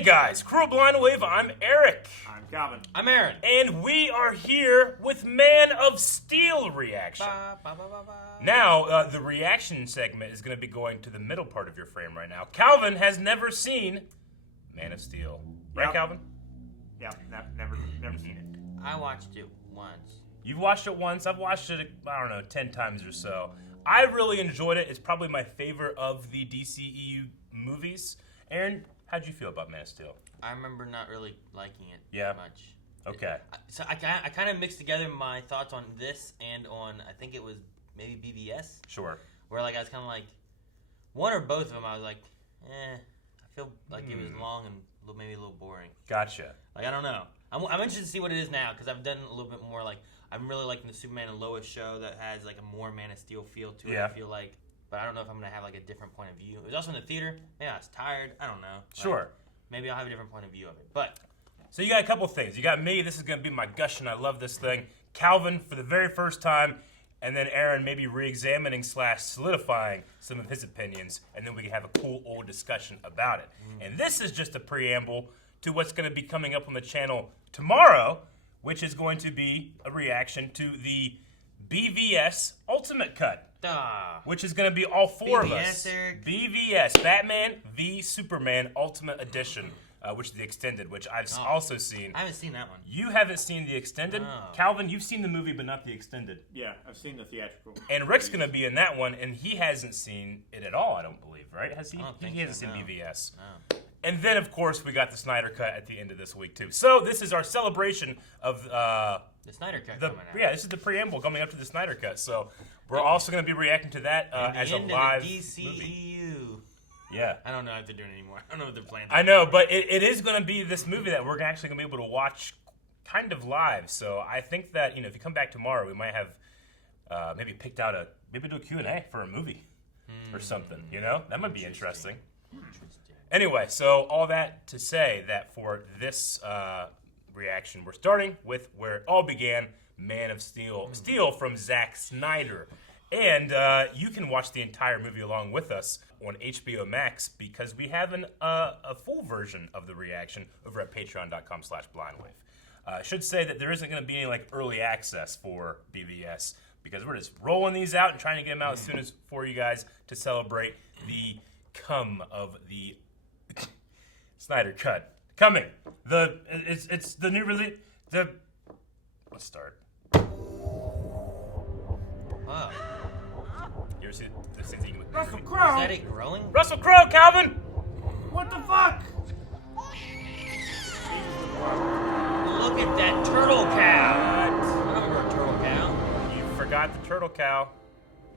Hey guys, Crew of Blind Wave, I'm Eric. I'm Calvin. I'm Aaron. And we are here with Man of Steel reaction. Now, the reaction segment is going to be going to the middle part of your frame right now. Calvin has never seen Man of Steel. Right, Yep. Calvin? Yeah, never seen it. I watched it once. You've watched it once. I've watched it, 10 times or so. I really enjoyed it. It's probably my favorite of the DCEU movies. Aaron, how'd you feel about Man of Steel? I remember not really liking it Yeah. much. Okay. So I kind of mixed together my thoughts on this and on, I think it was maybe BVS, Sure. where like I was kind of like, one or both of them, I was like, I feel like it was long and maybe a little boring. Gotcha. Like, I don't know. I'm interested to see what it is now, because I've done a little bit more, like, I'm really liking the Superman and Lois show that has, like, a more Man of Steel feel to it, Yeah. I feel like. But I don't know if I'm going to have, like, a different point of view. It was also in the theater. Maybe I was tired. I don't know. Like, Sure. Maybe I'll have a different point of view of it. But So you got a couple things. You got me. This is going to be my gush, and I love this thing. Calvin for the very first time, and then Aaron maybe re-examining / solidifying some of his opinions, and then we can have a cool old discussion about it. And this is just a preamble to what's going to be coming up on the channel tomorrow, which is going to be a reaction to the BVS Ultimate Cut, which is going to be all four of us. Eric. BVS, Batman v Superman Ultimate Edition, which is the extended, which I've also seen. I haven't seen that one. You haven't seen the extended. No. Calvin, you've seen the movie, but not the extended. Yeah, I've seen the theatrical. And Rick's going to be in that one, and he hasn't seen it at all, I don't believe, right? Has he? I don't think He hasn't so, seen no. BVS. No. And then, of course, we got the Snyder Cut at the end of this week, too. So this is our celebration of The Snyder Cut coming out. yeah, this is the preamble coming up to the Snyder Cut. So we're also going to be reacting to that as a live movie. DCEU. Yeah. I don't know if they're doing it anymore. I don't know what they're planning. I know, but it is going to be this movie that we're actually going to be able to watch kind of live. So I think that, if you come back tomorrow, we might have maybe picked out maybe do a Q&A for a movie or something, That might be interesting. Anyway, so all that to say that for this reaction, we're starting with where it all began, Man of Steel. Steel from Zack Snyder. And you can watch the entire movie along with us on HBO Max because we have a full version of the reaction over at patreon.com/blindwave. I should say that there isn't going to be any early access for BVS because we're just rolling these out and trying to get them out as soon as for you guys to celebrate the come of the Snyder Cut. Coming. It's the new release. Let's start. Wow. You ever see this thing with Russell Is Crowe! that it growing? Russell Crowe, Calvin! What the fuck? Look at that turtle cow. I don't remember a turtle cow. You forgot the turtle cow.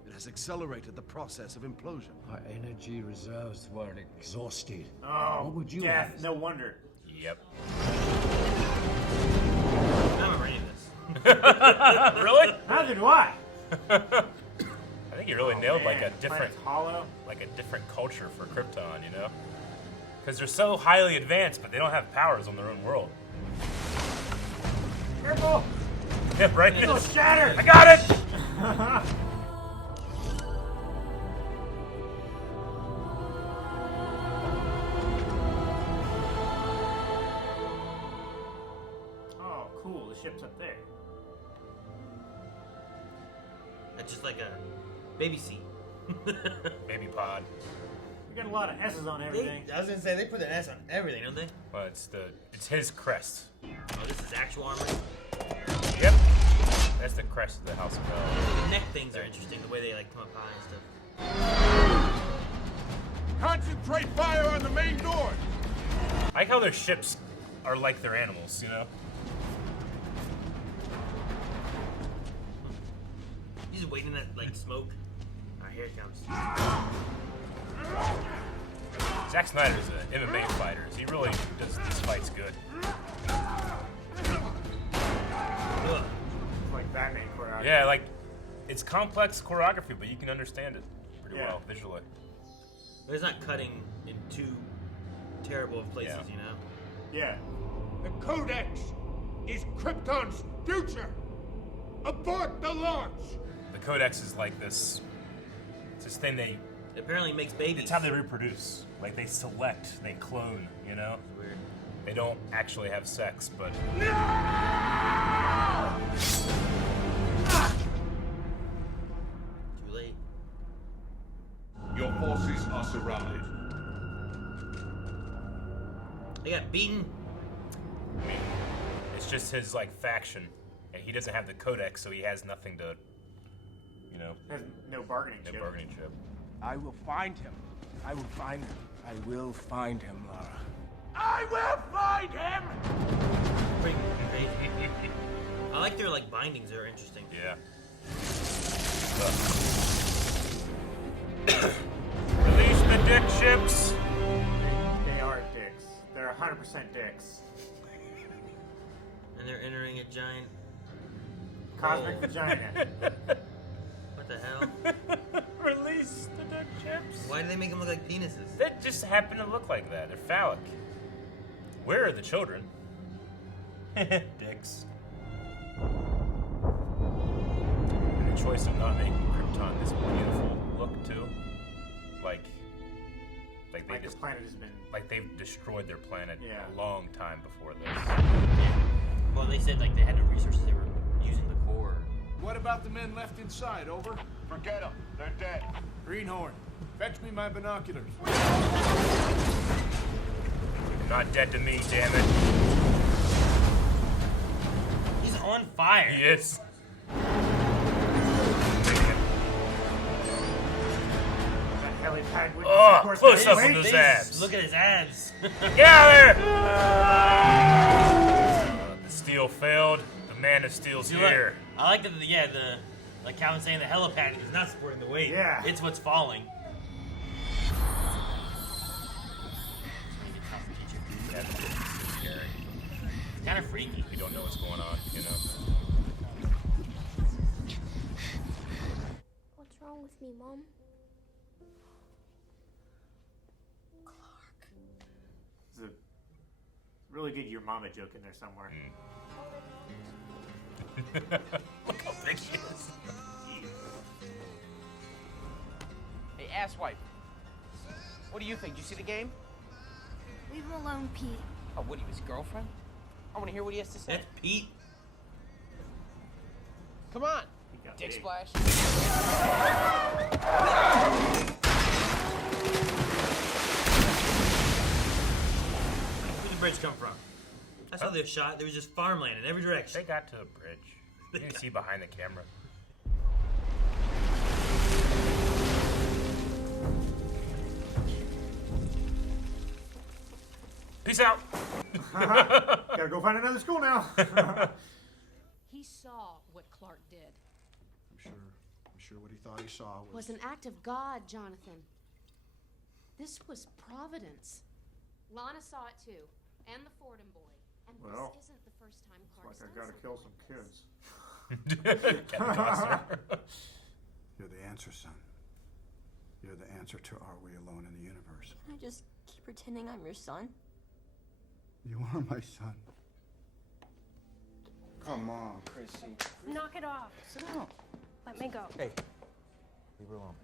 It has accelerated the process of implosion. Our energy reserves were exhausted. Oh, What would you death, have? no wonder. Yep. I don't remember any of this. Really? Neither do I. I think you really nailed Man, a different Planet's hollow. culture for Krypton, Because they're so highly advanced, but they don't have powers on their own world. Careful! Yeah, right? It'll shatter! I got it! Oh, cool. The ship's up there. That's just like a baby seat. Baby pod. We got a lot of S's on everything. I was gonna say they put an S on everything, don't they? Well, it's his crest. Oh, this is actual armor. Yep. That's the crest of the House of Bell. The neck things are interesting, the way they come up high and stuff. Concentrate fire on the main door! I like how their ships are like their animals, He's just waiting in that smoke. Alright, here it comes. Zack Snyder's an MMA fighter. He really does these fights good. Ugh. It's like Batman choreography. Yeah, it's complex choreography, but you can understand it pretty Yeah. well visually. But it's not cutting in too terrible of places, Yeah. Yeah. The codex is Krypton's future! Abort the launch! The codex is like this. It's this thing It apparently makes babies. It's how they reproduce. They select, they clone, It's weird. They don't actually have sex, but Too late. Your forces are surrounded. They got beaten. I mean, it's just his like faction, and he doesn't have the codex, so he has nothing to, you know, There's no bargaining no chip. bargaining chip. I will find him. I will find him. I will find him, Lara. I will find him! Pretty crazy. I like their like bindings. They're interesting. Yeah. Release the dick ships. They are dicks. They're 100% dicks. And they're entering a giant Cosmic hole. vagina. What the hell? Release the dick ships. Why do they make them look like penises? They just happen to look like that. They're phallic. Where are the children? Dicks. And the choice of not making Krypton this beautiful look too, like they Like just this planet has been. like they've destroyed their planet Yeah. a long time before this. Well, they said like they had no resources. They were using the core. What about the men left inside? Over. Forget them. They're dead. Greenhorn, fetch me my binoculars. You're not dead to me, damn it. He's on fire. He is. That helipad would Oh, support close the up on weight. those They abs. just look at his abs. Get out of there! The steel failed. The man of steel's See, here. look, I like that. The like Calvin saying the helipad is not supporting the weight. Yeah. It's what's falling. Yeah, it's scary. It's kind of freaky. We don't know what's going on, you know. What's wrong with me, Mom? There's a really good your mama joke in there somewhere. Look how big she is. Hey, asswipe. What do you think? Did you see the game? Leave him alone, Pete. Oh, what, he was his girlfriend? I want to hear what he has to say. That's Pete. Come on. He got Dick big. splash. Where'd the bridge come from? I saw the shot. There was just farmland in every direction. They got to a bridge. You can see behind the camera. Peace out. Gotta go find another school now. He saw what Clark did. I'm sure what he thought he saw Was an act of God, Jonathan. This was providence. Lana saw it too, and the Fordham boy. And Well, this isn't the first time Clark's Like I done gotta kill some something like kids. Kevin Costner. You're the answer, son. You're the answer to Are We Alone in the Universe? Can I just keep pretending I'm your son? You are my son. Come on, Chrissy. Knock it off. Sit down. Let me go. Hey, leave her alone.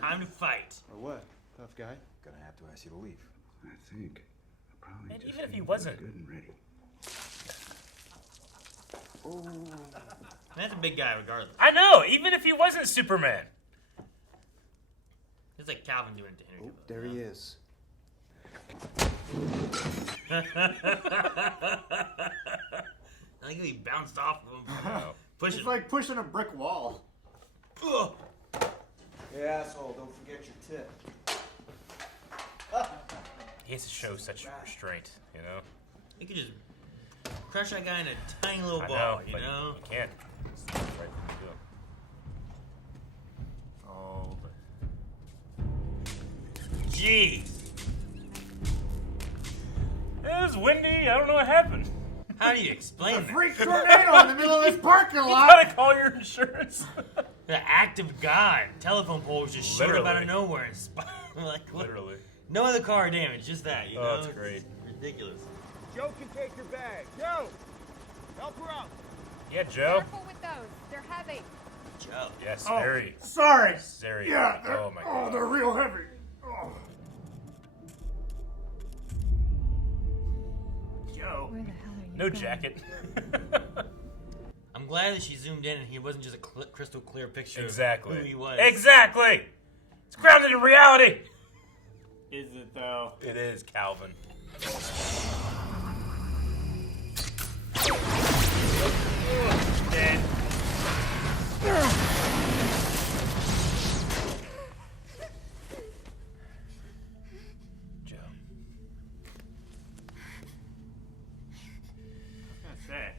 Time to fight. Or what? Tough guy? Gonna have to ask you to leave. I think. I probably And just even if he ain't wasn't- good and ready. That's a big guy, regardless. I know, even if he wasn't Superman. It's like Calvin doing it to Henry. Oh, there he is. I think he bounced off of him. Pushing. It's like pushing a brick wall. Ugh. Hey, asshole, don't forget your tip. He has to show such restraint, you know? You could just crush that guy in a tiny little I ball, know, you but know? you can't. It's the right thing to do. Oh, Jeez. It was windy. I don't know what happened. How do you explain a that? freak tornado in the middle of this parking You lot. gotta call your insurance. The act of God. Telephone pole was just showed up out of Literally. nowhere and like what? Literally. No other car damage, just that. You know, Oh, it's great. ridiculous. Joe can take your bag. Joe! Help her out. Yeah, Joe. Careful with those. They're heavy. Joe. Yes, Oh, very, sorry. very. Yeah, Oh my god. they're real heavy. Oh. Where the hell are you No going? jacket. I'm glad that she zoomed in and he wasn't just a crystal clear picture Exactly. of who he was. Exactly. It's grounded in reality. Is it though? It is, Calvin. Dead. Joe. That's it.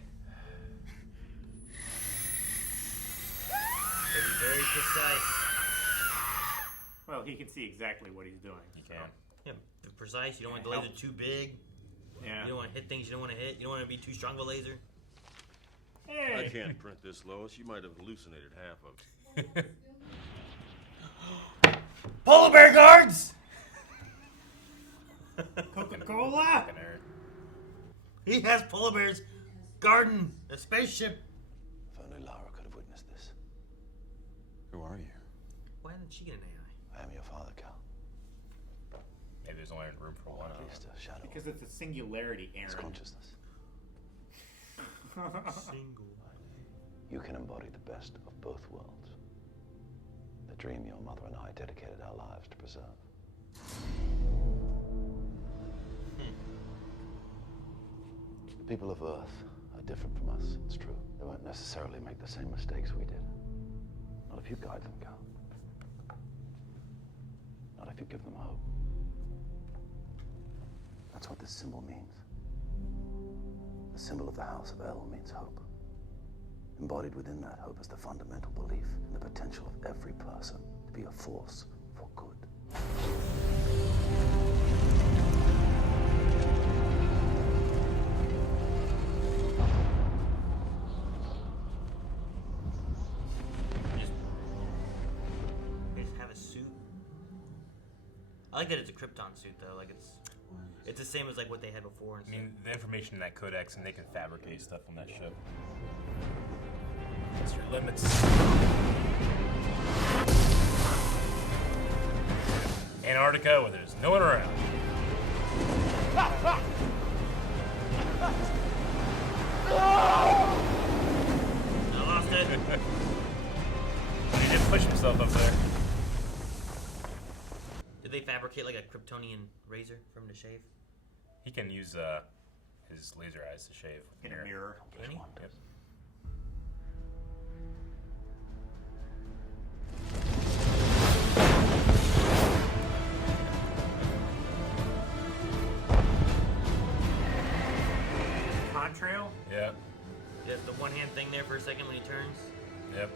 Very precise. Well, he can see exactly what he's doing. You can. Yeah, precise. You don't want the laser too big. Yeah. You don't want to hit things you don't want to hit. You don't want to be too strong of a laser. Hey. I can't print this, Lois. You might have hallucinated half of it. Polar bear guards! Coca-Cola. He has polar bears guarding a spaceship. If only Lara could have witnessed this. Who are you? Why didn't she get an AI? I am your father, Cal. Maybe there's only room for one. At least a shadow Because it's a singularity, of his Aaron. consciousness. Single. You can embody the best of both worlds. The dream your mother and I dedicated our lives to preserve. The people of Earth are different from us, it's true. They won't necessarily make the same mistakes we did. Not if you guide them, Cal. Not if you give them hope. That's what this symbol means. The symbol of the House of El means hope. Embodied within that hope is the fundamental belief in the potential of every person to be a force for good. They just have a suit. I like that it's a Krypton suit though. Like it's the same as like what they had before. And I mean, the information in that codex, and they can fabricate stuff on that ship. That's your limits. Antarctica, where there's no one around. I lost it. He did push himself up there. Did they fabricate like a Kryptonian razor for him to shave? He can use his laser eyes to shave with In a mirror. Can he? Yep. Contrail? Yep. There's the one hand thing there for a second when he turns. Yep.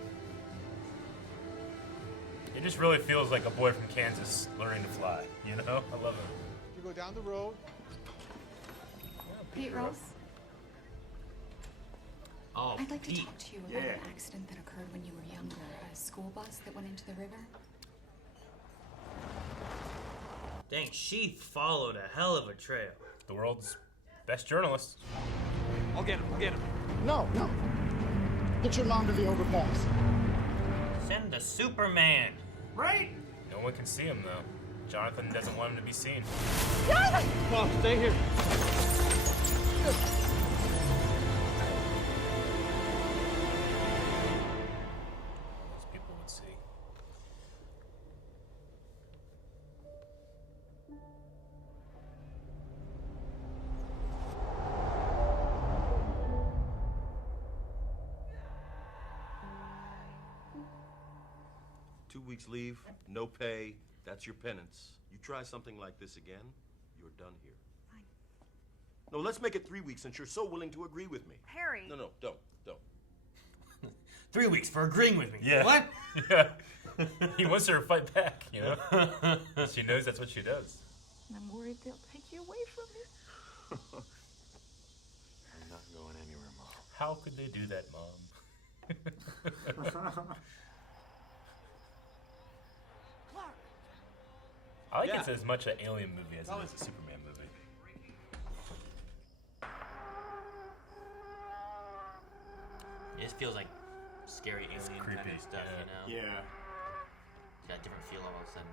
It just really feels like a boy from Kansas learning to fly. You know? I love it. You go down the road. Pete Rose, Oh, I'd like to Pete. talk to you about Yeah. an accident that occurred when you were younger. A school bus that went into the river. Dang, she followed a hell of a trail. The world's best journalist. I'll get him. I'll get him. No. Get your mom to the overpass. Send the Superman. Right? No one can see him, though. Jonathan doesn't want him to be seen. Mom, stay here. Those people would see. Two weeks leave, no pay. That's your penance. You try something like this again, you're done here. Fine. No, let's make it 3 weeks since you're so willing to agree with me. Harry. No, don't. 3 weeks for agreeing with me. Yeah. What? Yeah. He wants her to fight back, you know? She knows that's what she does. I'm worried they'll take you away from me. I'm not going anywhere, Mom. How could they do that, Mom? I like it's as much an alien movie as it is a Superman movie. It just feels like scary alien kind creepy, of stuff, yeah. you know? Yeah. It's got a different feel all of a sudden.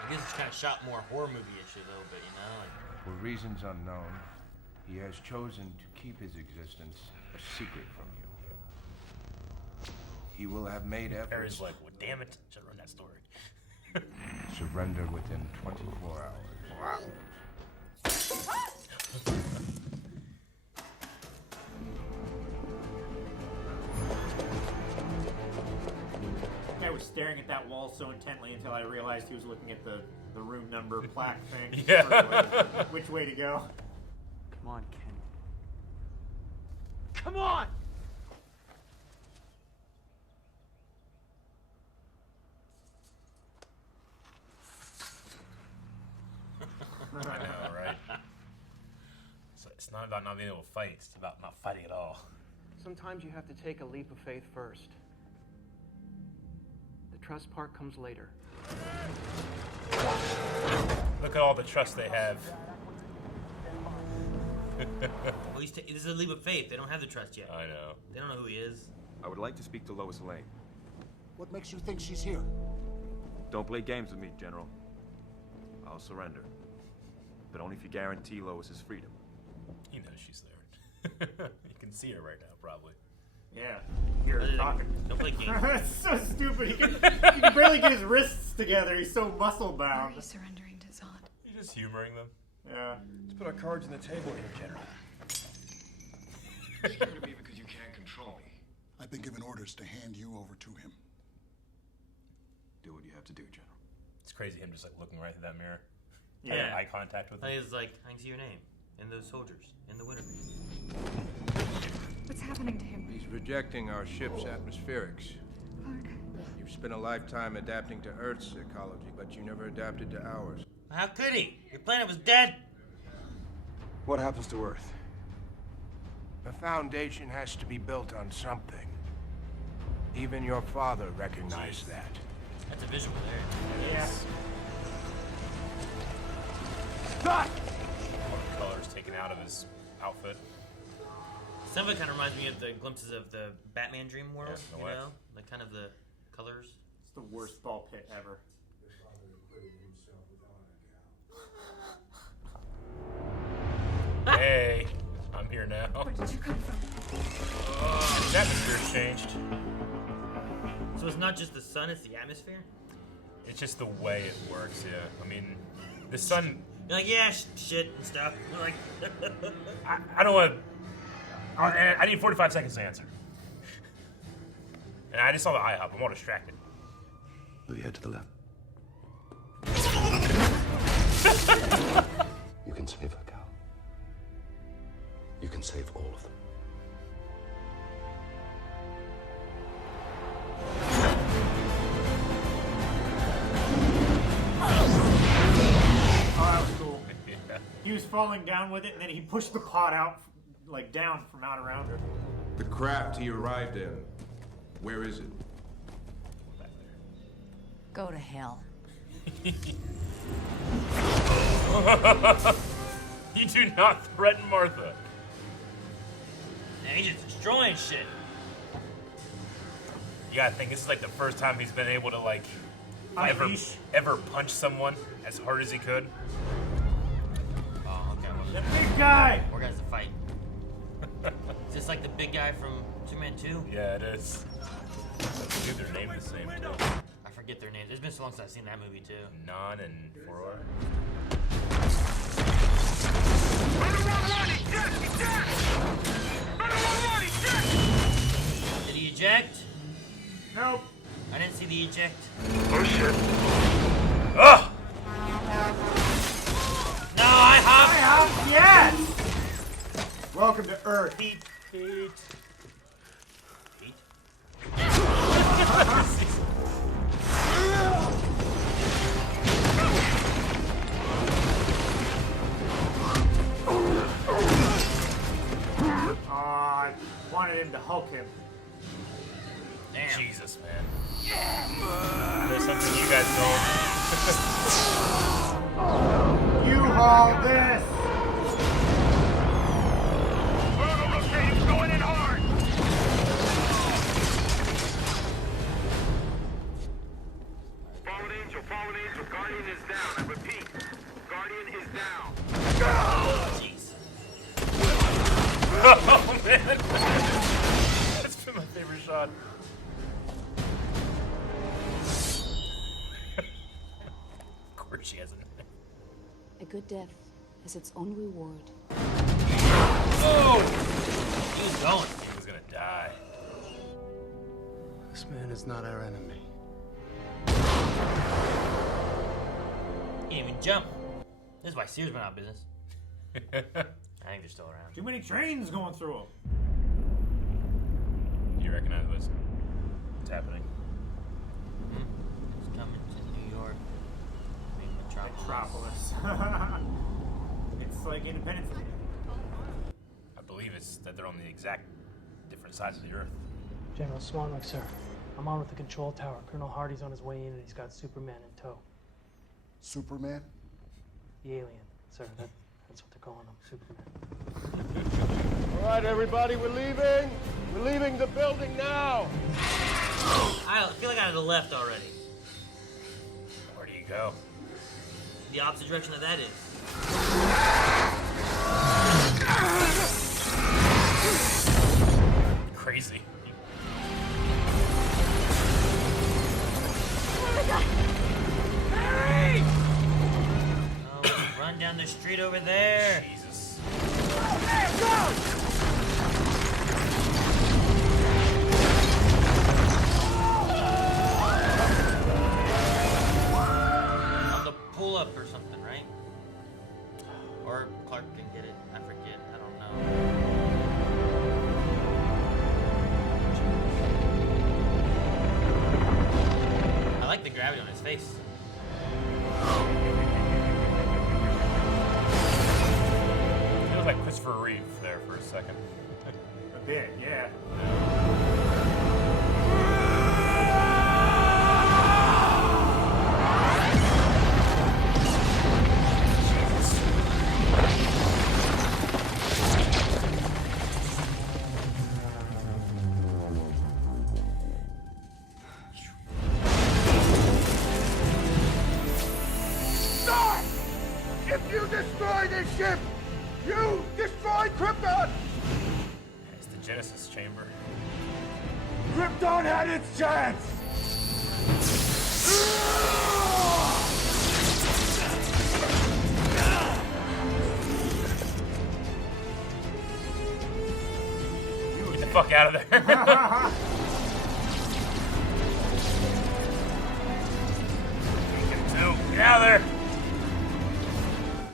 I guess it's kind of shot more horror movie-ish a little bit, you know? Like, For reasons unknown, he has chosen to keep his existence a secret from you. He will have made efforts. Harry's like, well, damn it, should run that story. Surrender within 24 hours. Wow. I was staring at that wall so intently until I realized he was looking at the room number plaque thing. Yeah. For which way to go. Come on, Ken. Come on! I know, right? So it's not about not being able to fight, it's about not fighting at all. Sometimes you have to take a leap of faith first. The trust part comes later. Look at all the trust they have. well, this is a leap of faith. They don't have the trust yet. I know. They don't know who he is. I would like to speak to Lois Lane. What makes you think she's here? Don't play games with me, General. I'll surrender. But only if you guarantee Lois's freedom. He knows she's there. You can see her right now, probably. Yeah. Hear her talking. Don't play games. That's so stupid. He can barely get his wrists together. He's so muscle bound. He's surrendering to Zod. You're just humoring them. Yeah. Let's put our cards on the table here, General. You're scared of me because you can't control me. I've been given orders to hand you over to him. Do what you have to do, General. It's crazy him just like looking right through that mirror. Yeah. Eye contact with him. He's like, I can see your name and those soldiers in the winter. What's happening to him? He's rejecting our ship's atmospherics. You've spent a lifetime adapting to Earth's ecology, but you never adapted to ours. How could he? Your planet was dead. What happens to Earth? The foundation has to be built on something. Even your father recognized that. That's a visual there. Yeah. All the colors taken out of his outfit. Some of it kind of reminds me of the glimpses of the Batman Dream World, Yeah, you know? The kind of the colors. It's the worst ball pit ever. Hey, I'm here now. Where did you come from? His atmosphere's changed. So it's not just the sun, it's the atmosphere? It's just the way it works, yeah. I mean, the sun... You're like, yeah, shit and stuff. You're like... I don't want to... I need 45 seconds to answer. And I just saw the IHOP. I'm all distracted. Move your head to the left. You can save her, Cal. You can save all of them. Oh, that was cool. Yeah. He was falling down with it, and then he pushed the pot out, like down from out around her. The craft he arrived in, where is it? Go to hell. You do not threaten Martha. Man, he's just destroying shit. You gotta think, this is like the first time he's been able to like ever punch someone as hard as he could. Oh, okay. Well, The big guy! we're gonna have to fight. Is this like the big guy from Superman 2? Yeah, it is. Dude, they're named the same too. I forget their names. It's been so long since I've seen that movie too. Non and Foror. Did he eject? Nope. I didn't see the eject. Oh shit. Ugh! No, I hop! Yes! Welcome to Earth. Feet. Feet. I wanted him to Hulk him. Damn. Jesus, man. There's something you guys don't. You haul this! Going in hard! Fallen Angel, Guardian is down. Oh man, that's been my favorite shot. Of course she hasn't. A good death has its own reward. Oh! He was going. He was gonna die. This man is not our enemy. He didn't even jump. This is why Sears went out of business. I think they're still around. Too many trains going through them. Do you recognize what's happening? It's coming to New York. I mean, Metropolis. It's like Independence Day. I believe it's that they're on the exact different sides of the Earth. General Swanwick, sir. I'm on with the control tower. Colonel Hardy's on his way in and he's got Superman in tow. Superman? The alien, sir. That's what they're calling him, Superman. All right, everybody, we're leaving. We're leaving the building now. I feel like I had the left already. Where do you go? The opposite direction of that is. Crazy. Hurry! Oh, run down the street over there. Jesus. On the pull-up or something, right? Or Clark can get it. I forget. I don't know. I like the gravity on his face. He looked like Christopher Reeve there for a second. A bit, yeah. Stop! If you destroy this ship, you destroy Krypton! It's the Genesis chamber. Krypton had its chance! Get the fuck out of there. Get out of there.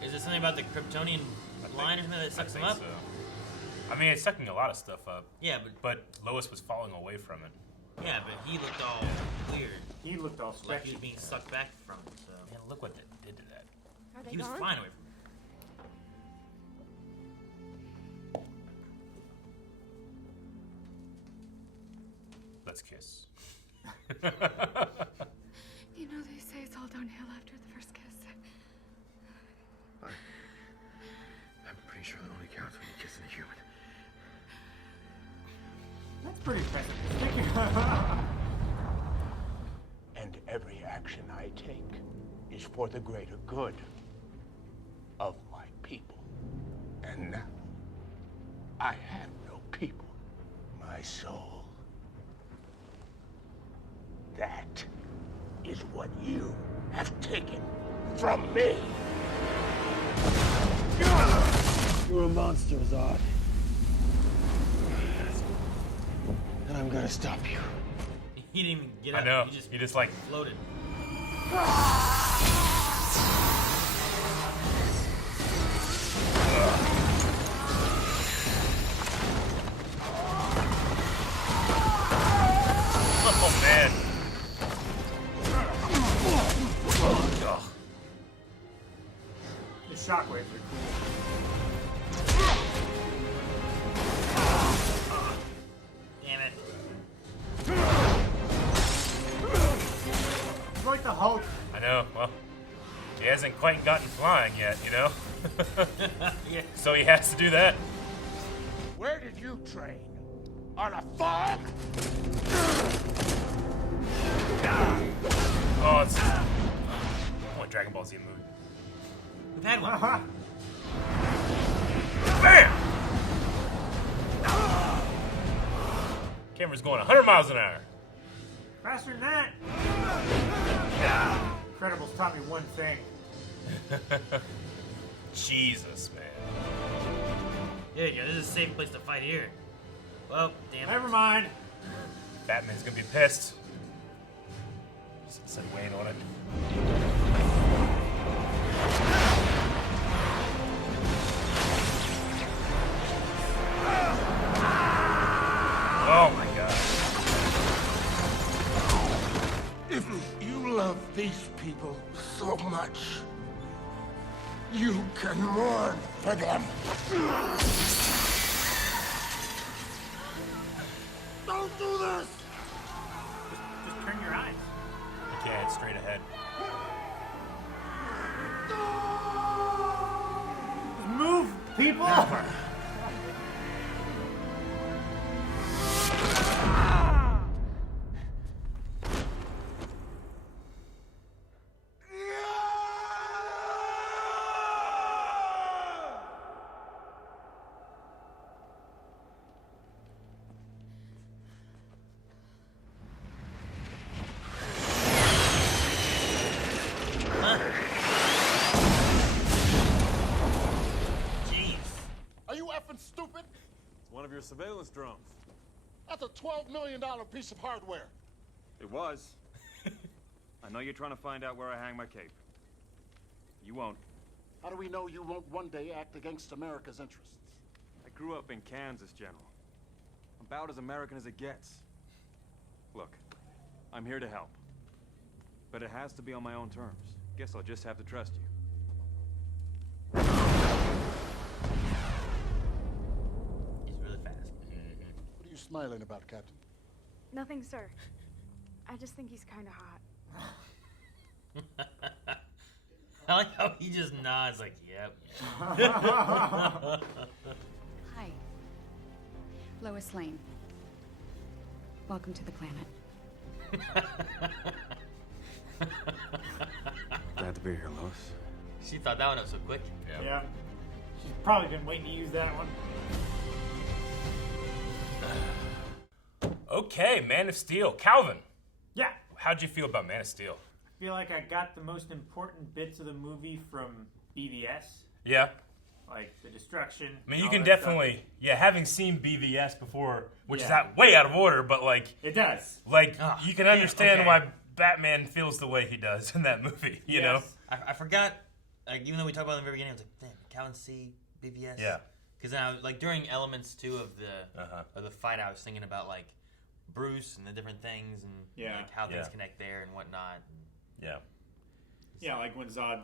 Is it something about the Kryptonian line or something that sucks him up? So. I mean, it's sucking a lot of stuff up. Yeah, but Lois was falling away from it. Yeah, but he looked all weird. He looked all like sketchy. he was being sucked back from it. So Man, look what they did to that. he was flying away from it. Let's kiss. You know, they say it's all downhill after the first kiss. I'm pretty sure it only counts when you're kissing a human. That's pretty pessimistic. And every action I take is for the greater good of my people. And now, I have no people. My soul. That is what you have taken from me. You're a monster, Zod. And I'm gonna stop you. He didn't even get up. I know. He just like floated. Oh man. The shockwaves are cool. Damn it. It's like the Hulk. I know. Well, he hasn't quite gotten flying yet, you know? Yeah. So he has to do that. Where did you train? On a farm? Oh, it's one Dragon Ball Z movie. We've had one. Bam! Camera's going 100 miles an hour. Faster than that. Incredibles taught me one thing. Jesus, man. Dude, this is a safe place to fight here. Well, damn it. Never mind. Batman's gonna be pissed. Said Wayne on it. Oh my God. If you love these people so much, you can mourn for them. Don't do this! Just turn your eyes. You can't, it's straight ahead. Just move, people! One of your surveillance drones. That's a $12 million piece of hardware. It was. I know you're trying to find out where I hang my cape. You won't. How do we know you won't one day act against America's interests? I grew up in Kansas, General. I'm about as American as it gets. Look, I'm here to help. But it has to be on my own terms. Guess I'll just have to trust you. He's really fast. What are you smiling about, Captain? Nothing, sir. I just think he's kind of hot. I like how he just nods like, yep. Hi. Lois Lane. Welcome to the planet. Glad to be here, Lois. She thought that one up so quick. Yeah. She's probably been waiting to use that one. Okay, Man of Steel. Calvin. Yeah. How'd you feel about Man of Steel? I feel like I got the most important bits of the movie from BVS. Yeah. Like the destruction. I mean, you all can that definitely, stuff. having seen BVS before, which is Yeah. way out of order, but like... It does. Like, you can understand okay. why Batman feels the way he does in that movie, you know? I forgot, like, even though we talked about it in the very beginning, I was like, damn, Calvin C, BVS? Yeah. Because now, like, during elements, too, of the fight, I was thinking about, like, Bruce and the different things and like how things connect there and whatnot. Yeah. Yeah, like when Zod,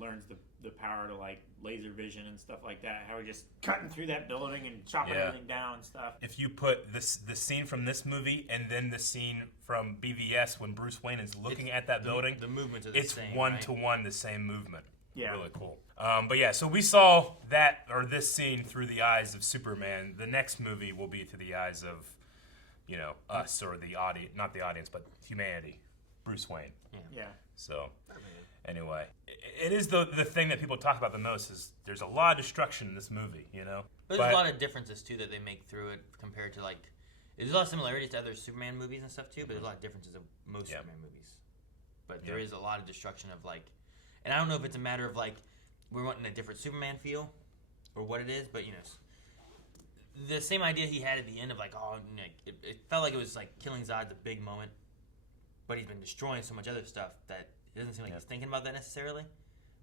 learns the power to like laser vision and stuff like that. How we're just cutting through that building and chopping everything down and stuff. If you put the scene from this movie and then the scene from BVS when Bruce Wayne is looking at that building, the movements are the same. It's one-to-one the same movement. Yeah. Really cool. But yeah, so we saw this scene through the eyes of Superman. The next movie will be through the eyes of, us or the audience, not the audience, but humanity. Bruce Wayne. Yeah. So, anyway, it is the thing that people talk about the most is there's a lot of destruction in this movie, But there's a lot of differences, too, that they make through it compared to, like, there's a lot of similarities to other Superman movies and stuff, too, but there's a lot of differences of most Superman movies. But there is a lot of destruction of, like, and I don't know if it's a matter of, like, we're wanting a different Superman feel or what it is, but, the same idea he had at the end of, like, it felt like it was, like, killing Zod's a big moment, but he's been destroying so much other stuff that it doesn't seem like he's thinking about that necessarily,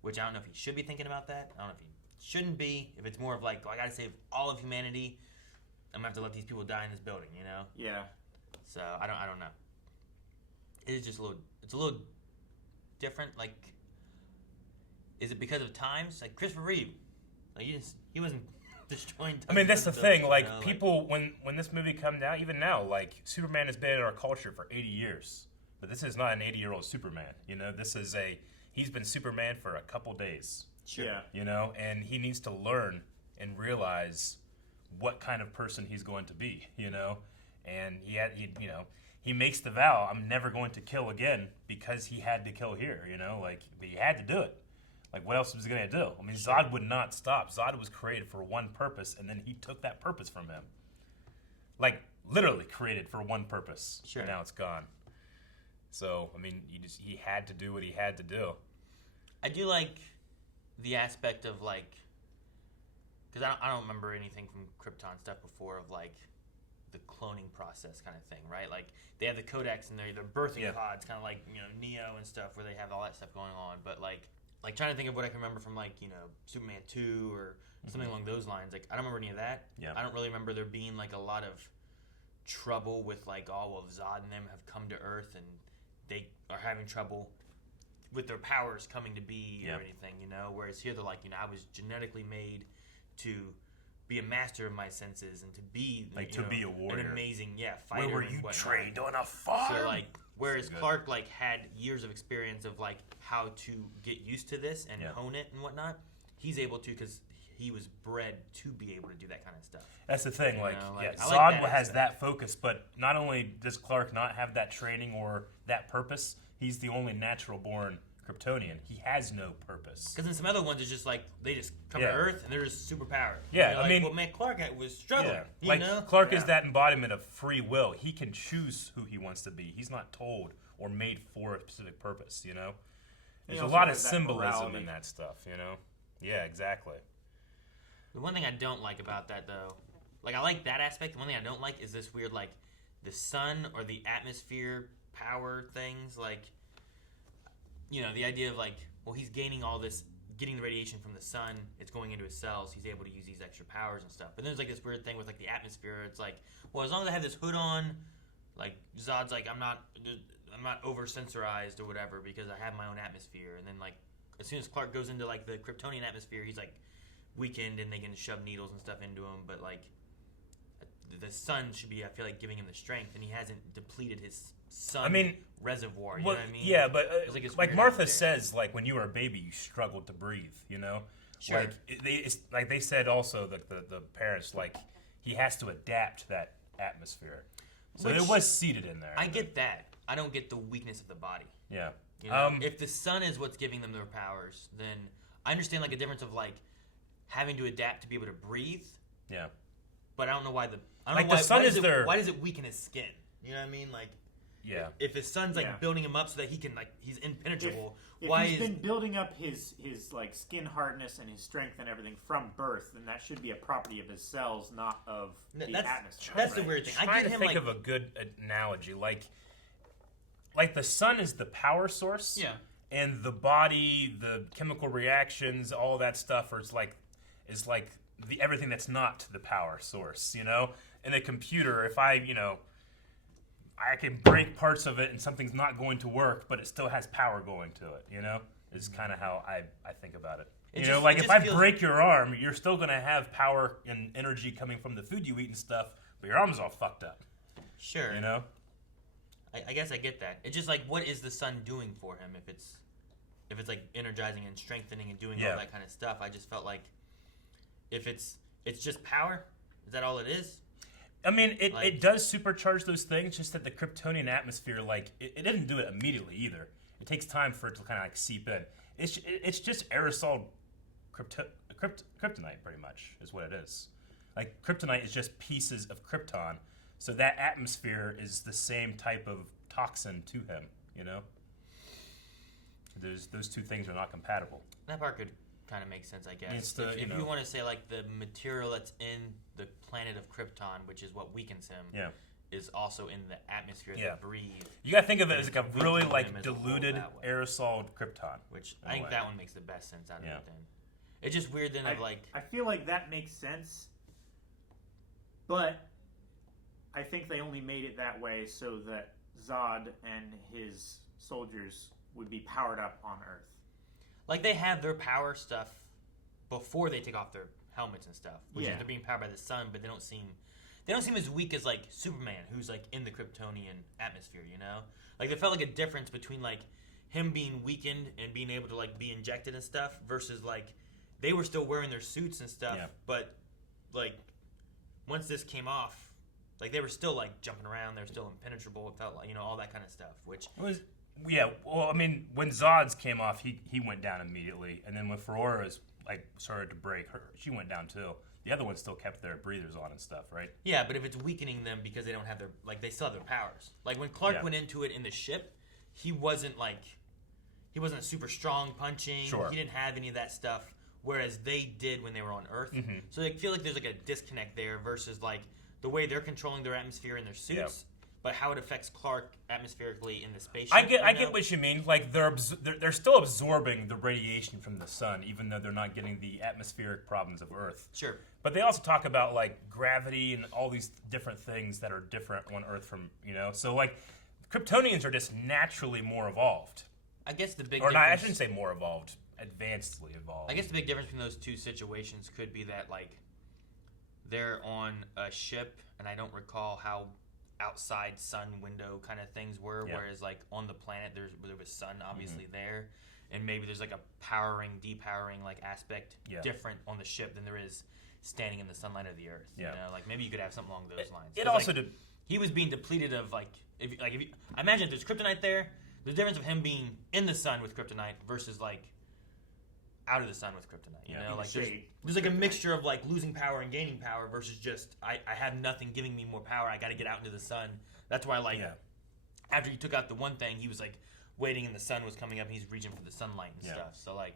which I don't know if he should be thinking about that. I don't know if he shouldn't be. If it's more of like, I gotta save all of humanity, I'm gonna have to let these people die in this building, Yeah. So I don't know. It is just it's a little different. Like, is it because of times? Like Christopher Reeve, like he wasn't destroying. I mean, that's the thing. Like, people, people, when this movie comes out, even now, like, Superman has been in our culture for 80 years. But this is not an 80-year-old Superman. This is he's been Superman for a couple days. Sure. Yeah. And he needs to learn and realize what kind of person he's going to be, And he makes the vow, I'm never going to kill again because he had to kill here, but he had to do it. Like, what else was he going to do? I mean, Zod would not stop. Zod was created for one purpose, and then he took that purpose from him. Like, literally created for one purpose. Sure. And now it's gone. So, I mean, he had to do what he had to do. I do like the aspect of, like, because I don't remember anything from Krypton stuff before of, like, the cloning process kind of thing, right? Like, they have the codex and they're birthing pods, kind of like, you know, Neo and stuff, where they have all that stuff going on. But, like trying to think of what I can remember from, like, you know, Superman 2 or something along those lines. Like, I don't remember any of that. Yeah. I don't really remember there being, like, a lot of trouble with, like, Zod and them have come to Earth and they are having trouble with their powers coming to be or anything, you know? Whereas here they're like, you know, I was genetically made to be a master of my senses and to be, like, to be a warrior. An amazing, fighter. Where were you trained on a farm? So, like, whereas Clark, like, had years of experience of, like, how to get used to this and hone it and whatnot, he's able to because he was bred to be able to do that kind of stuff. That's the thing, Zod like has that focus, but not only does Clark not have that training or that purpose, he's the only natural-born Kryptonian. He has no purpose. Because in some other ones, it's just like they just come to Earth and they're just superpowered. Yeah, I mean, well, man, Clark was struggling. Yeah. Like, Clark is that embodiment of free will. He can choose who he wants to be. He's not told or made for a specific purpose. You know, there's a lot of symbolism in that stuff. You know, yeah, exactly. The one thing I don't like about that, though, like, I like that aspect. The one thing I don't like is this weird, like, the sun or the atmosphere power things. Like, you know, the idea of, like, well, he's gaining all this, getting the radiation from the sun, it's going into his cells, he's able to use these extra powers and stuff. But then there's, like, this weird thing with, like, the atmosphere. It's like, well, as long as I have this hood on, like, Zod's like, I'm not over-sensorized or whatever because I have my own atmosphere. And then, like, as soon as Clark goes into, like, the Kryptonian atmosphere, he's, like, weakened and they can shove needles and stuff into him. But, like, the sun should be, I feel like, giving him the strength, and he hasn't depleted his sun reservoir. You know what I mean? Yeah, but like Martha says, like, when you were a baby, you struggled to breathe. You know, sure. Like they said also that the parents, like, he has to adapt to that atmosphere. So it was seated in there. I get that. I don't get the weakness of the body. Yeah. You know, if the sun is what's giving them their powers, then I understand, like, a difference of, like, having to adapt to be able to breathe. Yeah. But I don't know why the sun is there. Why does it weaken his skin? You know what I mean? Like, yeah. If his sun's, like, building him up so that he can, like, he's impenetrable. If why he's is been building up his like skin hardness and his strength and everything from birth, then that should be a property of his cells, not of the atmosphere. That's the weird thing. I get him, think of a good analogy, like the sun is the power source. Yeah. And the body, the chemical reactions, all that stuff is like the everything that's not the power source, you know? In a computer, if I can break parts of it and something's not going to work, but it still has power going to it, you know? Is kind of how I think about it. If I break your arm, you're still going to have power and energy coming from the food you eat and stuff, but your arm's all fucked up. Sure. You know? I guess I get that. It's just like, what is the sun doing for him if it's like energizing and strengthening and doing all that kind of stuff? I just felt like if it's just power, is that all it is? I mean, it does supercharge those things, just that the Kryptonian atmosphere, like, it doesn't do it immediately either. It takes time for it to kind of, like, seep in. It's just aerosol kryptonite, pretty much, is what it is. Like, kryptonite is just pieces of Krypton, so that atmosphere is the same type of toxin to him, you know? Those two things are not compatible. That part could kind of make sense, I guess. If you want to say, like, the material that's in the planet of Krypton, which is what weakens him, is also in the atmosphere that breathe. You gotta think of it as like a really, like, diluted aerosol Krypton. Which I think that one makes the best sense out of it then. It's just weird then I feel like that makes sense, but I think they only made it that way so that Zod and his soldiers would be powered up on Earth. Like, they have their power stuff before they take off their helmets and stuff, which is they're being powered by the sun, but they don't seem as weak as, like, Superman, who's, like, in the Kryptonian atmosphere, you know? Like, there felt like a difference between, like, him being weakened and being able to, like, be injected and stuff versus, like, they were still wearing their suits and stuff, but, like, once this came off, like, they were still, like, jumping around, they were still impenetrable, it felt like, you know, all that kind of stuff, which Yeah, well, I mean, when Zod's came off, he went down immediately, and then when Ferrora's like started to break, she went down too. The other ones still kept their breathers on and stuff, right? Yeah, but if it's weakening them because they don't have their they still have their powers. Like when Clark went into it in the ship, he wasn't super strong punching. Sure. He didn't have any of that stuff, whereas they did when they were on Earth. Mm-hmm. So I feel like there's like a disconnect there versus like the way they're controlling their atmosphere in their suits. But how it affects Clark atmospherically in the spaceship. I get what you mean. Like they're still absorbing the radiation from the sun, even though they're not getting the atmospheric problems of Earth. Sure. But they also talk about like gravity and all these different things that are different on Earth from So like Kryptonians are just naturally more evolved. I guess the big or difference, not. I shouldn't say more evolved. Advancedly evolved. I guess the big difference between those two situations could be that like they're on a ship, and I don't recall how outside sun window kind of things were, whereas like on the planet there was sun obviously there, and maybe there's like a powering, depowering like aspect different on the ship than there is standing in the sunlight of the Earth. You know, like maybe you could have something along those lines. It also did. He was being depleted of I imagine if there's kryptonite there, the difference of him being in the sun with kryptonite versus like out of the sun with kryptonite. You know, like there's like a mixture of like losing power and gaining power versus just I have nothing giving me more power. I got to get out into the sun. That's why after he took out the one thing, he was like waiting and the sun was coming up. And he's reaching for the sunlight and stuff. So like,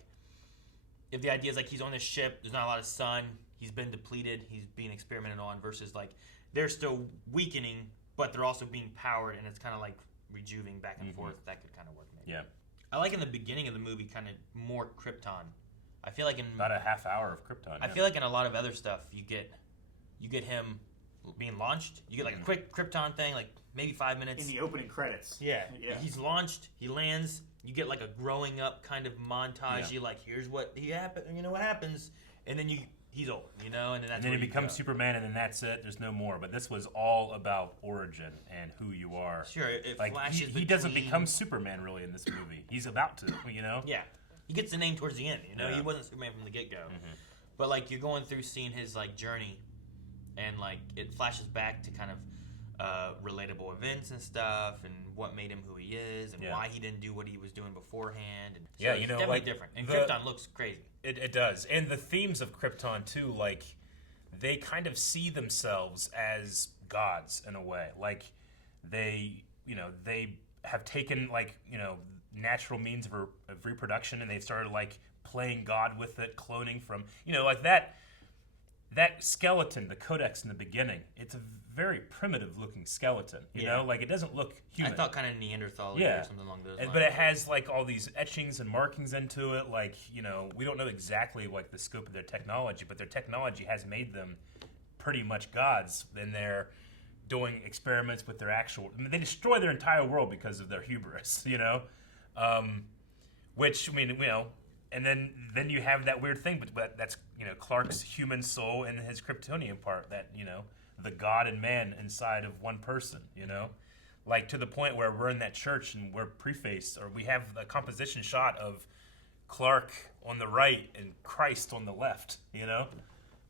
if the idea is like he's on this ship, there's not a lot of sun. He's been depleted. He's being experimented on versus like they're still weakening, but they're also being powered, and it's kind of like rejuvenating back and forth. That could kind of work maybe. Yeah. I like in the beginning of the movie kind of more Krypton. I feel like in about a half hour of Krypton. I feel like in a lot of other stuff you get him being launched. You get like a quick Krypton thing, like maybe 5 minutes in the opening credits. Yeah. He's launched. He lands. You get like a growing up kind of montage. You like here's what what happens, and then he's over. And then that's and then he becomes Superman, and then that's it. There's no more. But this was all about origin and who you are. Sure, it like flashes. He doesn't become Superman really in this movie. He's about to, Yeah, he gets the name towards the end. He wasn't Superman from the get-go. But like you're going through seeing his like journey, and like it flashes back to kind of relatable events and stuff, and what made him who he is, and why he didn't do what he was doing beforehand. And so it's definitely like different. And Krypton looks crazy. It does, and the themes of Krypton too, like they kind of see themselves as gods in a way. Like they have taken natural means of reproduction, and they started like playing God with it, cloning from like that skeleton, the codex in the beginning. It's a very primitive looking skeleton, you know, like it doesn't look human. I thought kind of Neanderthal or something along those lines. But it has like all these etchings and markings into it. Like, we don't know exactly like the scope of their technology, but their technology has made them pretty much gods. And they're doing experiments with their they destroy their entire world because of their hubris, which, and then you have that weird thing, but that's, Clark's human soul and his Kryptonian part, that, the God and man inside of one person, like to the point where we're in that church and we're prefaced, or we have a composition shot of Clark on the right and Christ on the left,